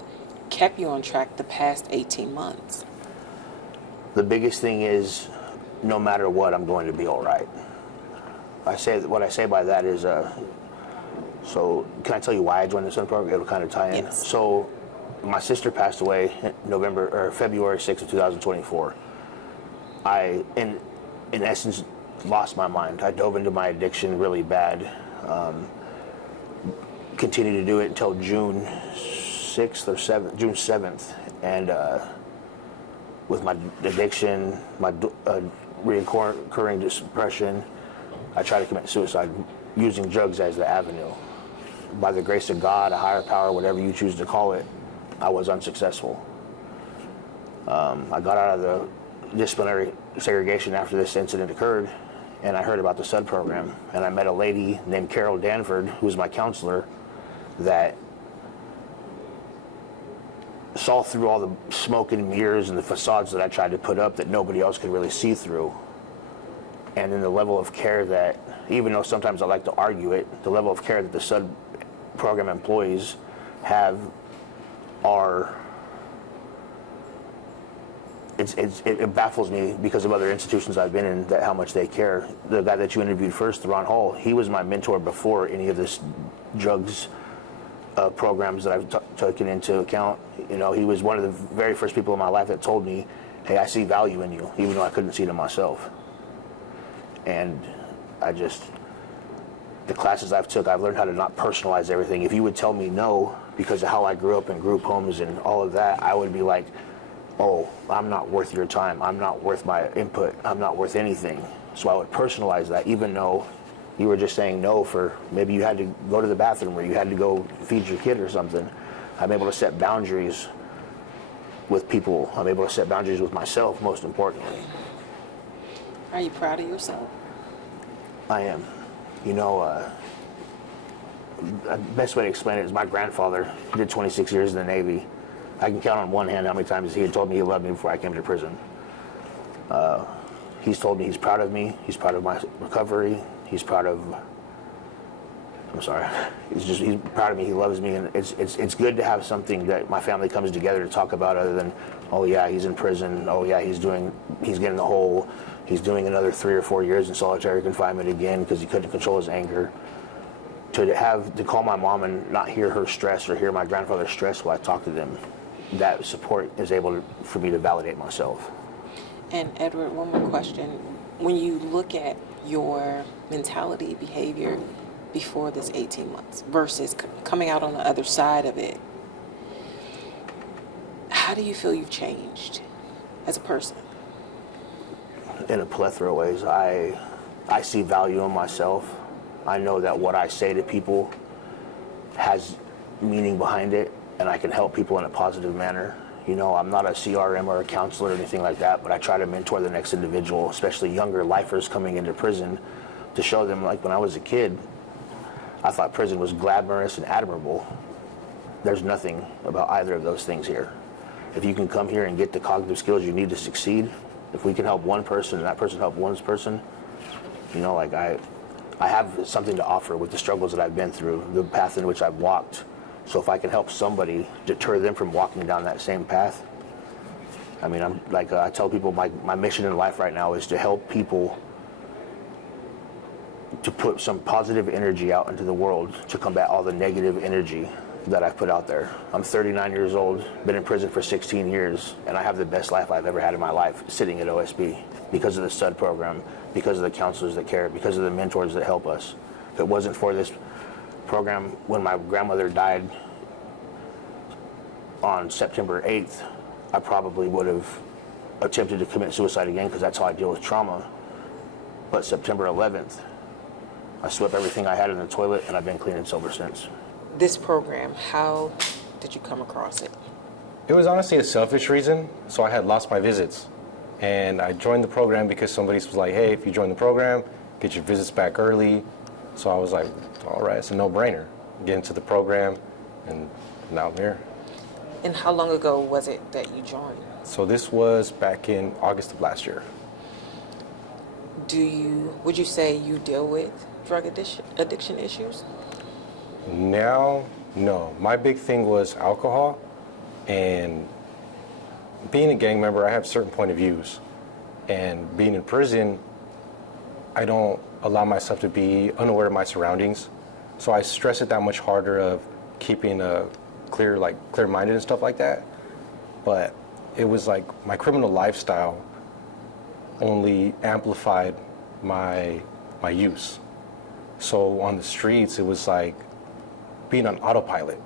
kept you on track the past 18 months? The biggest thing is, no matter what, I'm going to be all right. What I say by that is, so can I tell you why I joined the SUDS program? It'll kind of tie in. Yes. So my sister passed away February 6th of 2024. I, in essence, lost my mind. I dove into my addiction really bad. Continued to do it until June 6th or 7th, June 7th. And with my addiction, my recurring depression, I tried to commit suicide using drugs as the avenue. By the grace of God, a higher power, whatever you choose to call it, I was unsuccessful. I got out of the disciplinary segregation after this incident occurred, and I heard about the SUD program, and I met a lady named Carol Danford, who was my counselor, that saw through all the smoke and mirrors and the facades that I tried to put up that nobody else could really see through. And then the level of care that, even though sometimes I like to argue it, the level of care that the SUD program employees have are, it baffles me because of other institutions I've been in, that how much they care. The guy that you interviewed first, Theron Hall, he was my mentor before any of this drugs programs that I've taken into account. You know, he was one of the very first people in my life that told me, hey, I see value in you, even though I couldn't see it in myself. And the classes I've learned how to not personalize everything. If you would tell me no, because of how I grew up in group homes and all of that, I would be like, oh, I'm not worth your time. I'm not worth my input. I'm not worth anything. So I would personalize that, even though you were just saying no for maybe you had to go to the bathroom or you had to go feed your kid or something. I'm able to set boundaries with people. I'm able to set boundaries with myself, most importantly. Are you proud of yourself? I am. You know, the best way to explain it is my grandfather did 26 years in the Navy. I can count on one hand how many times he had told me he loved me before I came to prison. He's told me he's proud of me. He's proud of my recovery. He's proud of, he's proud of me. He loves me. And it's good to have something that my family comes together to talk about, other than, oh yeah, he's in prison. Oh yeah, he's getting the hole. He's doing another 3 or 4 years in solitary confinement again because he couldn't control his anger. To call my mom and not hear her stress or hear my grandfather stress while I talk to them, that support is able for me to validate myself. And Edward, one more question. When you look at your mentality, behavior before this 18 months versus coming out on the other side of it, how do you feel you've changed as a person? In a plethora of ways. I see value in myself. I know that what I say to people has meaning behind it, and I can help people in a positive manner. You know, I'm not a CRM or a counselor or anything like that, but I try to mentor the next individual, especially younger lifers coming into prison, to show them, like when I was a kid, I thought prison was glamorous and admirable. There's nothing about either of those things here. If you can come here and get the cognitive skills you need to succeed, if we can help one person and that person help one person, you know, like I have something to offer with the struggles that I've been through, the path in which I've walked. So if I can help somebody, deter them from walking down that same path, I mean, I'm like I tell people, my mission in life right now is to help people to put some positive energy out into the world to combat all the negative energy that I've put out there. I'm 39 years old, been in prison for 16 years, and I have the best life I've ever had in my life sitting at OSB because of the SUD program, because of the counselors that care, because of the mentors that help us. If it wasn't for this program, when my grandmother died on September 8th, I probably would have attempted to commit suicide again because that's how I deal with trauma. But September 11th, I swept everything I had in the toilet, and I've been clean and sober since. This program, how did you come across it? It was honestly a selfish reason. So I had lost my visits. And I joined the program because somebody was like, hey, if you join the program, get your visits back early. So I was like, all right, it's a no-brainer. Get into the program, and now I'm here. And how long ago was it that you joined? So this was back in August of last year. Would you say you deal with drug addiction issues? Now, no. My big thing was alcohol, and being a gang member, I have certain point of views. And being in prison, I don't allow myself to be unaware of my surroundings. So I stress it that much harder of keeping a clear-minded and stuff like that. But it was like my criminal lifestyle only amplified my use. So on the streets, it was like being on autopilot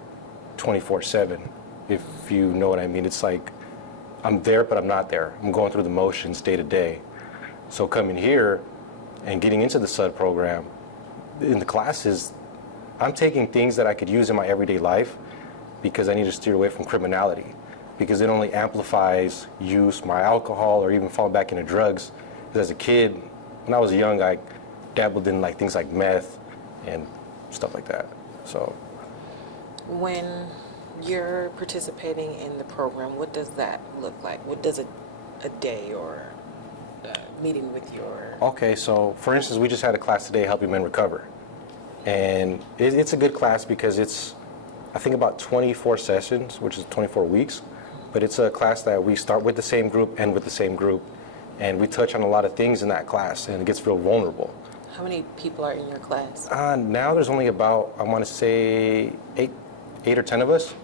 24/7, if you know what I mean. It's like I'm there, but I'm not there. I'm going through the motions day to day. So coming here and getting into the SUD program, in the classes, I'm taking things that I could use in my everyday life because I need to steer away from criminality. because it only amplifies use, my alcohol, or even falling back into drugs. Because as a kid, when I was young, I dabbled in like things like meth and stuff like that. So When you're participating in the program, what does that look like? What does a day or meeting with your... okay, so for instance, we just had a class today, Helping Men Recover. And it's a good class because it's, I think, about 24 sessions, which is 24 weeks. But it's a class that we start with the same group, end with the same group. And we touch on a lot of things in that class, and it gets real vulnerable. How many people are in your class? Now there's only about, I want to say, eight or 10 of us.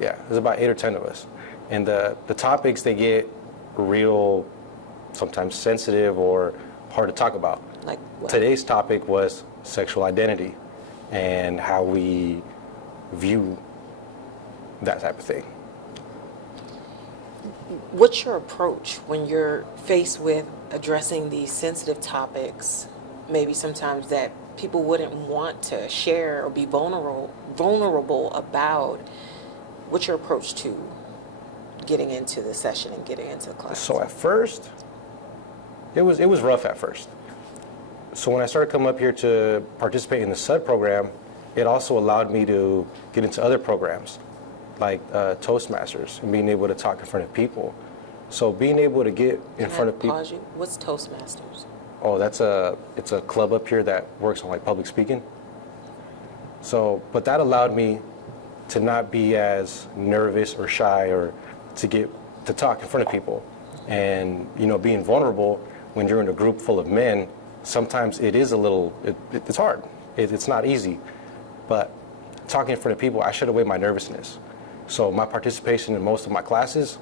Yeah, there's about 8 or 10 of us. And the topics, they get real, sometimes sensitive or hard to talk about. Like what? Today's topic was sexual identity and how we view that type of thing. What's your approach when you're faced with addressing these sensitive topics, maybe sometimes that people wouldn't want to share or be vulnerable about? What's your approach to getting into the session and getting into the class? So at first, it was rough at first. So when I started coming up here to participate in the SUD program, it also allowed me to get into other programs like Toastmasters and being able to talk in front of people. So being able to get in front of people. Pause you. What's Toastmasters? Oh, it's a club up here that works on like public speaking. So, but that allowed me to not be as nervous or shy or to get to talk in front of people. And, you know, being vulnerable when you're in a group full of men, sometimes it is a little, it's hard. It's not easy. But talking in front of people, I should away my nervousness. So my participation in most of my classes,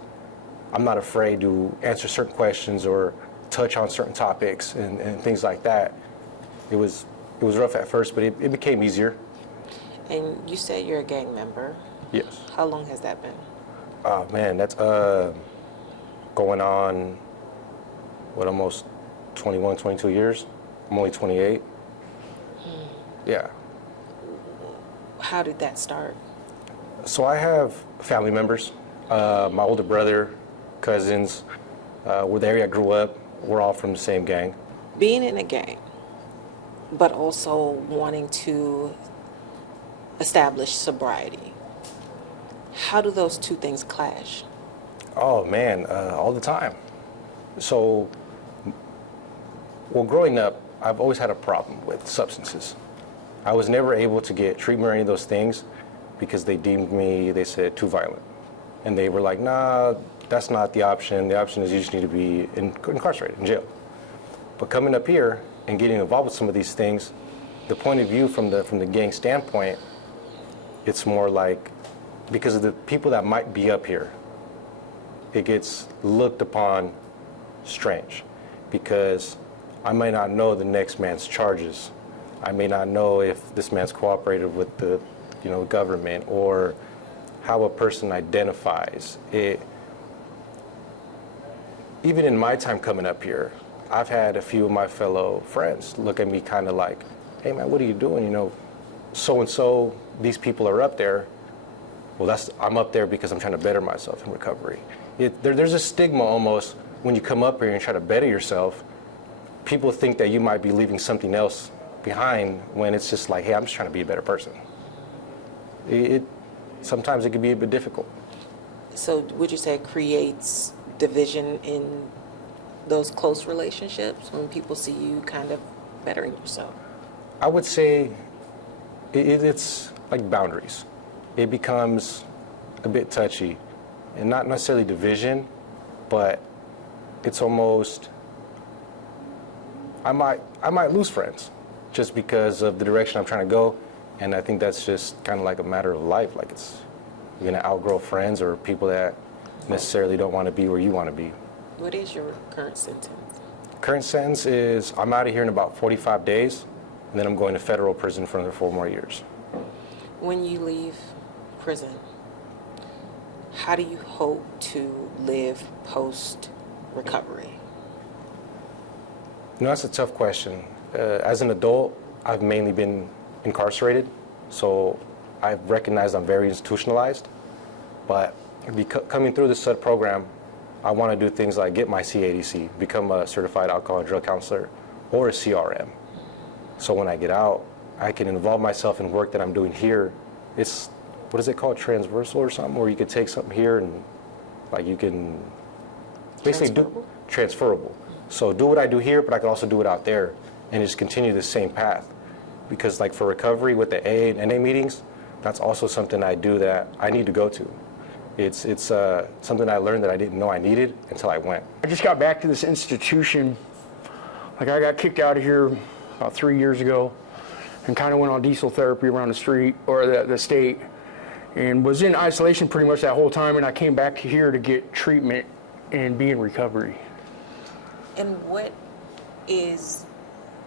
I'm not afraid to answer certain questions or touch on certain topics and things like that. It was rough at first, but it became easier. And you said you're a gang member. Yes. How long has that been? Oh man, that's going on, what, almost 21, 22 years? I'm only 28. Yeah. How did that start? So I have family members, my older brother, cousins, where the area I grew up, we're all from the same gang. Being in a gang, but also wanting to establish sobriety. How do those two things clash? Oh man, all the time. So, well, growing up, I've always had a problem with substances. I was never able to get treatment or any of those things because they deemed me, they said, too violent. And they were like, nah, that's not the option. The option is you just need to be incarcerated, in jail. But coming up here and getting involved with some of these things, the point of view from the gang standpoint, it's more like, because of the people that might be up here, it gets looked upon strange because I may not know the next man's charges. I may not know if this man's cooperated with the government or how a person identifies. Even in my time coming up here, I've had a few of my fellow friends look at me kind of like, hey man, what are you doing? You know, so-and-so, these people are up there. Well, I'm up there because I'm trying to better myself in recovery. There's a stigma almost when you come up here and try to better yourself. People think that you might be leaving something else behind when it's just like, hey, I'm just trying to be a better person. Sometimes it can be a bit difficult. So would you say it creates division in those close relationships when people see you kind of bettering yourself? I would say it's like boundaries. It becomes a bit touchy, and not necessarily division, but it's almost, I might lose friends just because of the direction I'm trying to go, and I think that's just kind of like a matter of life. Like you're gonna outgrow friends or people that necessarily don't want to be where you want to be. What is your current sentence? Current sentence is I'm out of here in about 45 days, and then I'm going to federal prison for another 4 more years. When you leave prison, how do you hope to live post-recovery? You know, that's a tough question. As an adult, I've mainly been incarcerated, so I've recognized I'm very institutionalized, but coming through the SUD program, I want to do things like get my CADC, become a certified alcohol and drug counselor, or a CRM. So when I get out, I can involve myself in work that I'm doing here. It's, what is it called, transversal or something, where you can take something here and like you can basically do transferable. So do what I do here, but I can also do it out there and just continue the same path. Because like for recovery with the AA and NA meetings, that's also something I do that I need to go to. It's something I learned that I didn't know I needed until I went. I just got back to this institution. Like I got kicked out of here about 3 years ago and kind of went on diesel therapy around the street or the state and was in isolation pretty much that whole time, and I came back here to get treatment and be in recovery. And what is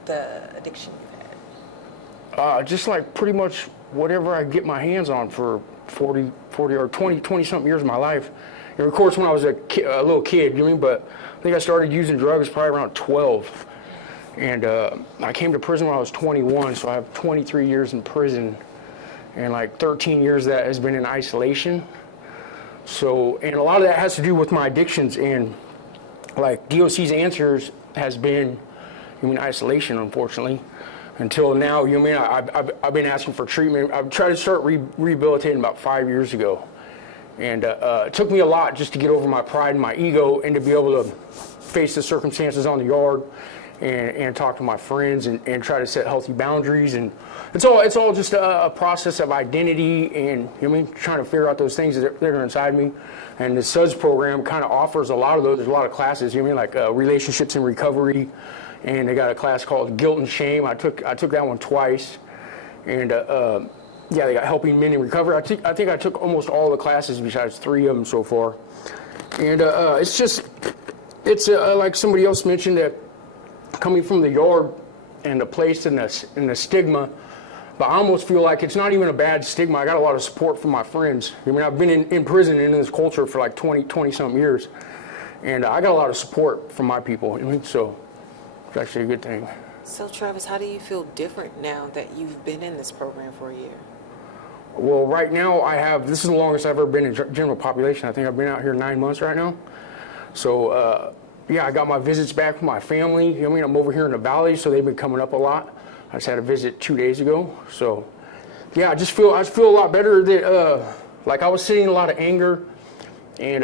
the addiction you've had? Just like pretty much whatever I get my hands on for 40 or 20 something years of my life. And of course when I was a little kid, you know what I mean? But I think I started using drugs probably around 12. And I came to prison when I was 21, so I have 23 years in prison. And like 13 years of that has been in isolation. So, and a lot of that has to do with my addictions, and like DOC's answers has been, isolation, unfortunately. Until now, I've been asking for treatment. I've tried to start rehabilitating about 5 years ago. And it took me a lot just to get over my pride and my ego and to be able to face the circumstances on the yard and talk to my friends and try to set healthy boundaries. And it's all just a process of identity and, trying to figure out those things that are inside me. And the SUDS program kind of offers a lot of those. There's a lot of classes, like relationships and recovery. And they got a class called Guilt and Shame. I took that one twice. And they got Helping Men in Recovery. I think I took almost all the classes besides 3 of them so far. And it's like somebody else mentioned, that coming from the yard and the place and the stigma, but I almost feel like it's not even a bad stigma. I got a lot of support from my friends. I've been in prison and in this culture for like 20 something years. And I got a lot of support from my people, so it's actually a good thing. So Travis, how do you feel different now that you've been in this program for a year? Well, right now this is the longest I've ever been in general population. I think I've been out here 9 months right now. So, I got my visits back from my family. I'm over here in the valley, so they've been coming up a lot. I just had a visit 2 days ago. So, I just feel a lot better. That like I was sitting in a lot of anger and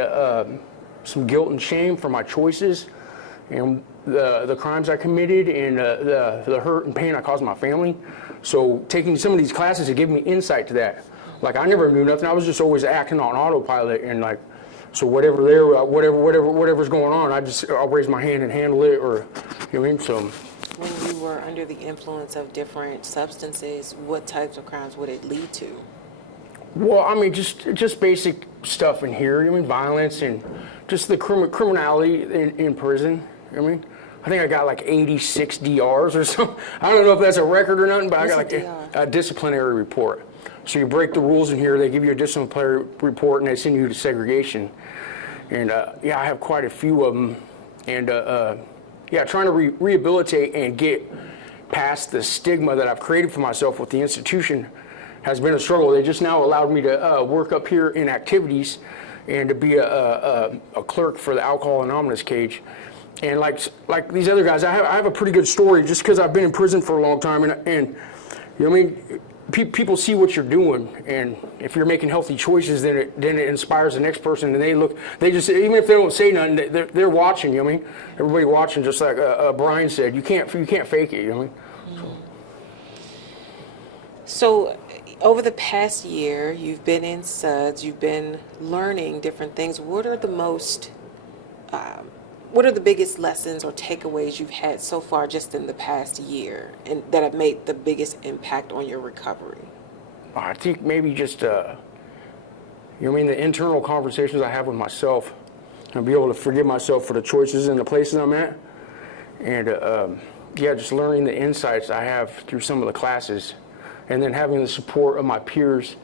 some guilt and shame for my choices and the crimes I committed and the hurt and pain I caused my family. So taking some of these classes, it gave me insight to that. Like I never knew nothing. I was just always acting on autopilot, and like, so whatever's going on, I'll raise my hand and handle it, or So When you were under the influence of different substances, what types of crimes would it lead to? Well, just basic stuff in here. Violence and just the criminality in prison. I think I got like 86 DRs or something. I don't know if that's a record or nothing, but I got like a disciplinary report. So you break the rules in here, they give you a disciplinary report, and they send you to segregation. And I have quite a few of them. And trying to rehabilitate and get past the stigma that I've created for myself with the institution has been a struggle. They just now allowed me to work up here in activities and to be a clerk for the Alcohol Anonymous cage. And like these other guys, I have a pretty good story just because I've been in prison for a long time, and people see what you're doing, and if you're making healthy choices, then it inspires the next person, and they just even if they don't say nothing, they're watching. Everybody watching, just like Brian said, you can't fake it. So over the past year, you've been in SUDS, you've been learning different things. What are the biggest lessons or takeaways you've had so far just in the past year, and that have made the biggest impact on your recovery? I think maybe just, the internal conversations I have with myself, and be able to forgive myself for the choices and the places I'm at. And just learning the insights I have through some of the classes, and then having the support of my peers,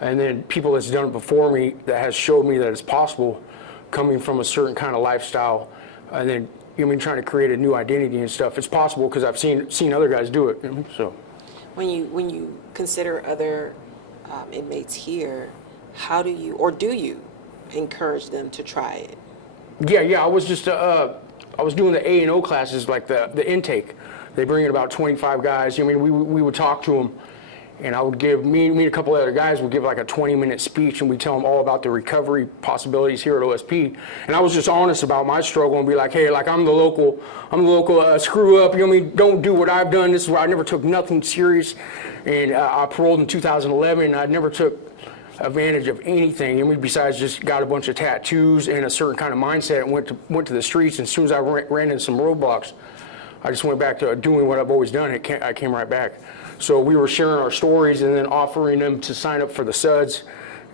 and then people that's done it before me that has showed me that it's possible, coming from a certain kind of lifestyle, and then trying to create a new identity and stuff. It's possible because I've seen other guys do it. So when you consider other inmates here, how do you encourage them to try it? Yeah. I was just I was doing the A&O classes, like the intake. They bring in about 25 guys. I mean, we would talk to them, and I would give me and a couple other guys would give like a 20-minute speech, and we tell them all about the recovery possibilities here at OSP. And I was just honest about my struggle and be like, hey, like I'm the local screw up. You know what I mean? Don't do what I've done. This is where I never took nothing serious, and I paroled in 2011. And I never took advantage of anything, I mean, besides just got a bunch of tattoos and a certain kind of mindset and went to the streets. And as soon as I ran into some roadblocks, I just went back to doing what I've always done. I came right back. So we were sharing our stories and then offering them to sign up for the SUDS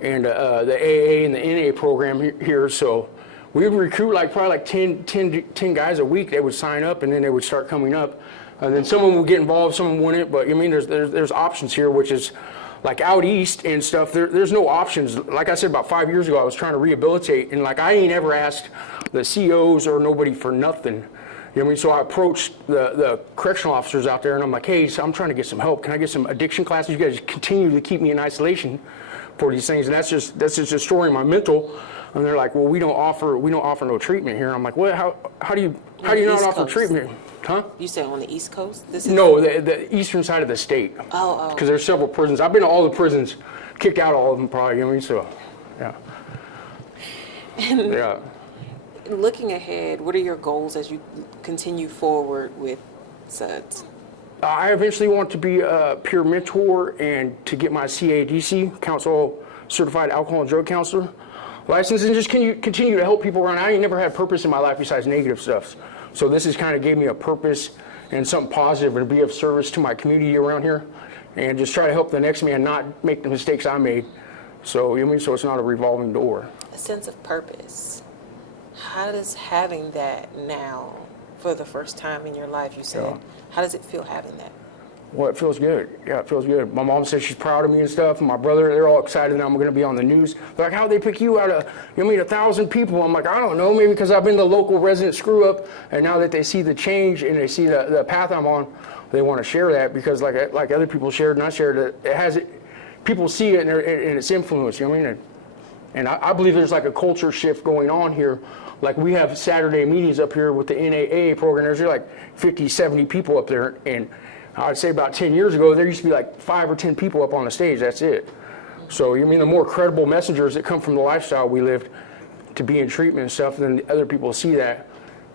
and the AA and the NA program here. So we would recruit probably 10 guys a week. They would sign up and then they would start coming up. And then some of them would get involved, some of them wouldn't. But I mean, there's options here, which is like out east and stuff. There's no options. Like I said, about 5 years ago, I was trying to rehabilitate, and I ain't ever asked the COs or nobody for nothing. You know what I mean? So I approached the correctional officers out there, and I'm like, hey, so I'm trying to get some help. Can I get some addiction classes? You guys continue to keep me in isolation for these things, and that's just a story in my mental. And they're like, well, we don't offer no treatment here. I'm like, what? How do you not offer treatment? Huh? You said on the East Coast? No, the eastern side of the state. Oh. Because there's several prisons. I've been to all the prisons, kicked out all of them probably. You know what I mean? So, yeah. Yeah. Looking ahead, what are your goals as you continue forward with SUDS? I eventually want to be a peer mentor and to get my CADC, Council Certified Alcohol and Drug Counselor license, and just continue to help people around. I ain't never had purpose in my life besides negative stuff. So this has kind of gave me a purpose and something positive and to be of service to my community around here and just try to help the next man not make the mistakes I made. So, you know what I mean? So it's not a revolving door. A sense of purpose. How does having that now for the first time in your life, you said, how does it feel having that? Well, it feels good. Yeah, it feels good. My mom says she's proud of me and stuff, and my brother, they're all excited that I'm going to be on the news. They're like, how'd they pick you out of, 1,000 people? I'm like, I don't know, maybe because I've been the local resident screw-up, and now that they see the change and they see the path I'm on, they want to share that because like other people shared and I shared it, people see it and it's influence, you know what I mean? And I believe there's like a culture shift going on here. Like we have Saturday meetings up here with the NAA program. There's like 50, 70 people up there, and I'd say about 10 years ago, there used to be like 5 or 10 people up on the stage, that's it. So, you mean the more credible messengers that come from the lifestyle we lived to be in treatment and stuff, then other people see that,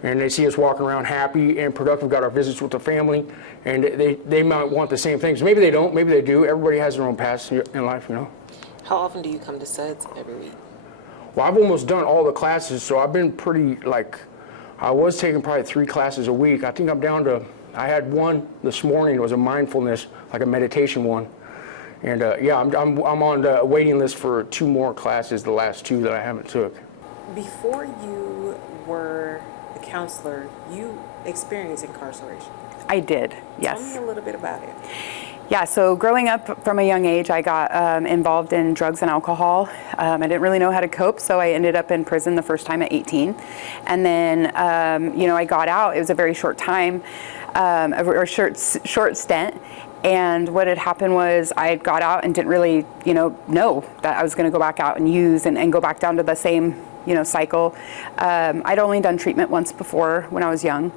and they see us walking around happy and productive, got our visits with the family, and they might want the same things. Maybe they don't, maybe they do. Everybody has their own paths in life, you know. How often do you come to SUDS every week? Well, I've almost done all the classes, so I've been pretty, I was taking probably 3 classes a week. I think I'm down to, I had one this morning. It was a mindfulness, like a meditation one. And I'm on the waiting list for 2 more classes, the last 2 that I haven't took. Before you were a counselor, you experienced incarceration. I did, yes. Tell me a little bit about it. Yeah, so growing up from a young age, I got involved in drugs and alcohol. I didn't really know how to cope, so I ended up in prison the first time at 18. And then, I got out. It was a very short time, or short stint. And what had happened was I got out and didn't really, know that I was going to go back out and use and go back down to the same, cycle. I'd only done treatment once before when I was young.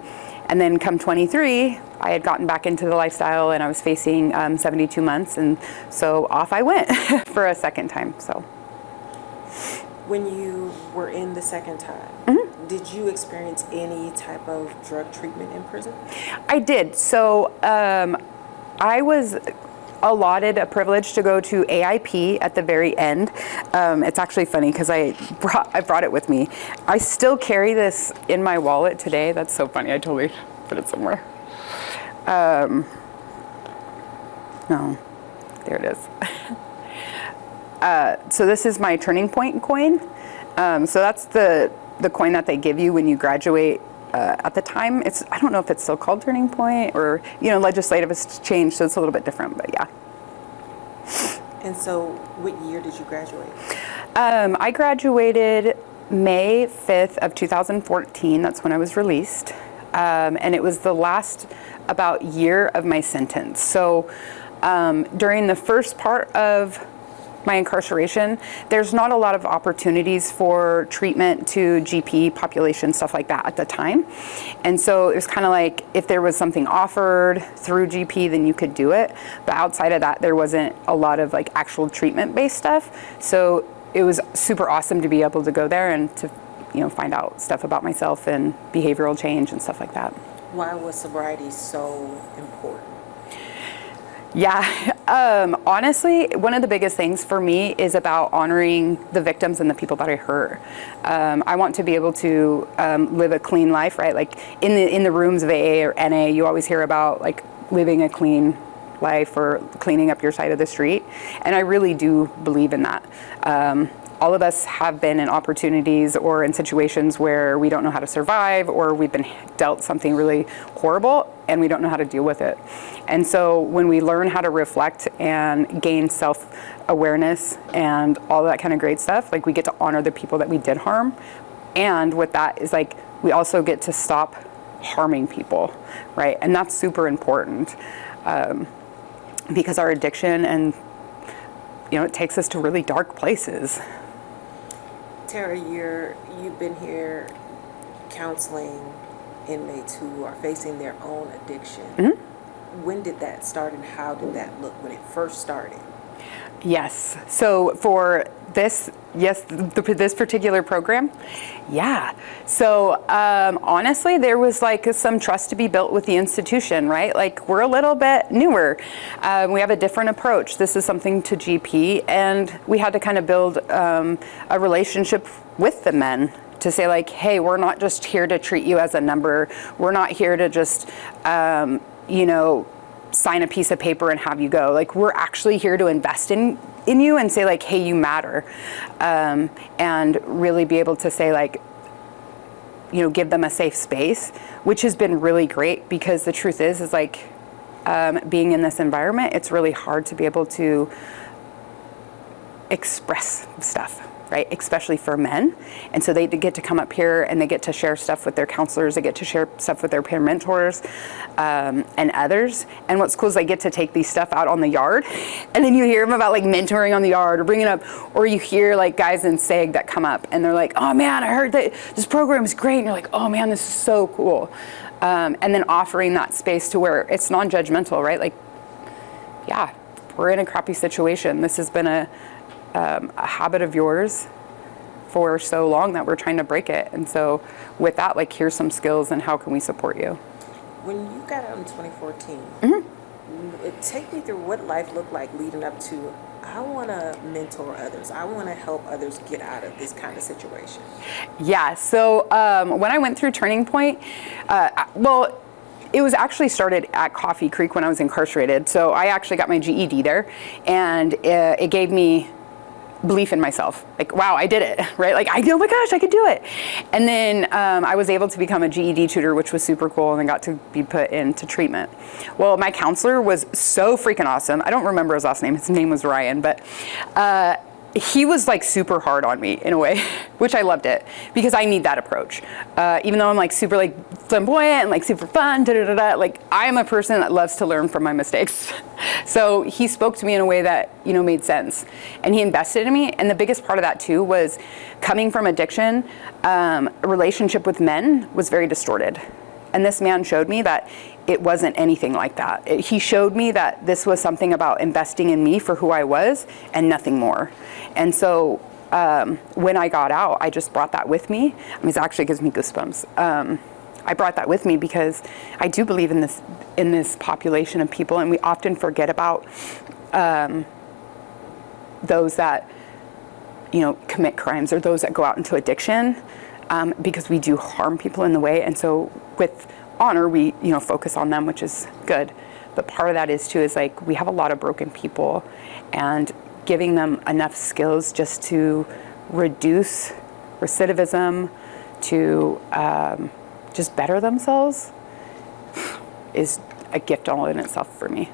And then come 23, I had gotten back into the lifestyle and I was facing 72 months. And so off I went for a second time, so. When you were in the second time, did you experience any type of drug treatment in prison? I did. So I was allotted a privilege to go to AIP at the very end. It's actually funny because I brought it with me. I still carry this in my wallet today. That's so funny. I totally put it somewhere. No, there it is. So this is my Turning Point coin. So that's the coin that they give you when you graduate. At the time, I don't know if it's still called Turning Point or, legislative has changed, so it's a little bit different, but yeah. And so what year did you graduate? I graduated May 5th of 2014. That's when I was released. And it was the last about year of my sentence. So during the first part of my incarceration, there's not a lot of opportunities for treatment to GP population, stuff like that at the time. And so it was kind of like, if there was something offered through GP, then you could do it. But outside of that, there wasn't a lot of like actual treatment-based stuff. So it was super awesome to be able to go there and to, you know, find out stuff about myself and behavioral change and stuff like that. Why was sobriety so important? Yeah, honestly, one of the biggest things for me is about honoring the victims and the people that I hurt. I want to be able to live a clean life, right? Like in the rooms of AA or NA, you always hear about like living a clean life or cleaning up your side of the street, and I really do believe in that. All of us have been in opportunities or in situations where we don't know how to survive, or we've been dealt something really horrible and we don't know how to deal with it. And so when we learn how to reflect and gain self-awareness and all that kind of great stuff, like we get to honor the people that we did harm. And with that is like, we also get to stop harming people, right? And that's super important because our addiction and, you know, it takes us to really dark places. Tera, you've been here counseling inmates who are facing their own addiction. Mm-hmm. When did that start and how did that look when it first started? Yes. So for this, this particular program, yeah. So honestly, there was like some trust to be built with the institution, right? Like we're a little bit newer. We have a different approach. This is something to GP, and we had to kind of build a relationship with the men to say like, hey, we're not just here to treat you as a number. We're not here to just, you know, sign a piece of paper and have you go. Like we're actually here to invest in you and say like, hey, you matter. And really be able to say like, you know, give them a safe space, which has been really great because the truth is like, being in this environment, it's really hard to be able to express stuff, right? Especially for men. And so they get to come up here and they get to share stuff with their counselors. They get to share stuff with their peer mentors and others. And what's cool is they get to take these stuff out on the yard. And then you hear them about like mentoring on the yard or bringing up, or you hear like guys in SEG that come up and they're like, oh man, I heard that this program is great. And you're like, oh man, this is so cool. And then offering that space to where it's non-judgmental, right? Like, yeah, we're in a crappy situation. This has been a habit of yours for so long that we're trying to break it. And so with that, like, here's some skills and how can we support you? When you got out in 2014, take me through what life looked like leading up to, I want to mentor others. I want to help others get out of this kind of situation. Yeah, so when I went through Turning Point, well, it was actually started at Coffee Creek when I was incarcerated. So I actually got my GED there, and it gave me belief in myself. Like, wow, I did it, right? Like, oh my gosh, I could do it. And then I was able to become a GED tutor, which was super cool, and I got to be put into treatment. Well, my counselor was so freaking awesome. I don't remember his last name. His name was Ryan, but he was like super hard on me in a way, which I loved it because I need that approach. Even though I'm like super like flamboyant and like super fun, like I am a person that loves to learn from my mistakes. So he spoke to me in a way that, you know, made sense, and he invested in me. And the biggest part of that too was coming from addiction. A relationship with men was very distorted, and this man showed me that it wasn't anything like that. He showed me that this was something about investing in me for who I was and nothing more. And so when I got out, I just brought that with me. I mean, it actually gives me goosebumps. I brought that with me because I do believe in this population of people, and we often forget about those that, you know, commit crimes or those that go out into addiction, because we do harm people in the way. And so with honor, we, you know, focus on them, which is good. But part of that is too, is like, we have a lot of broken people, and giving them enough skills just to reduce recidivism, to just better themselves is a gift all in itself for me.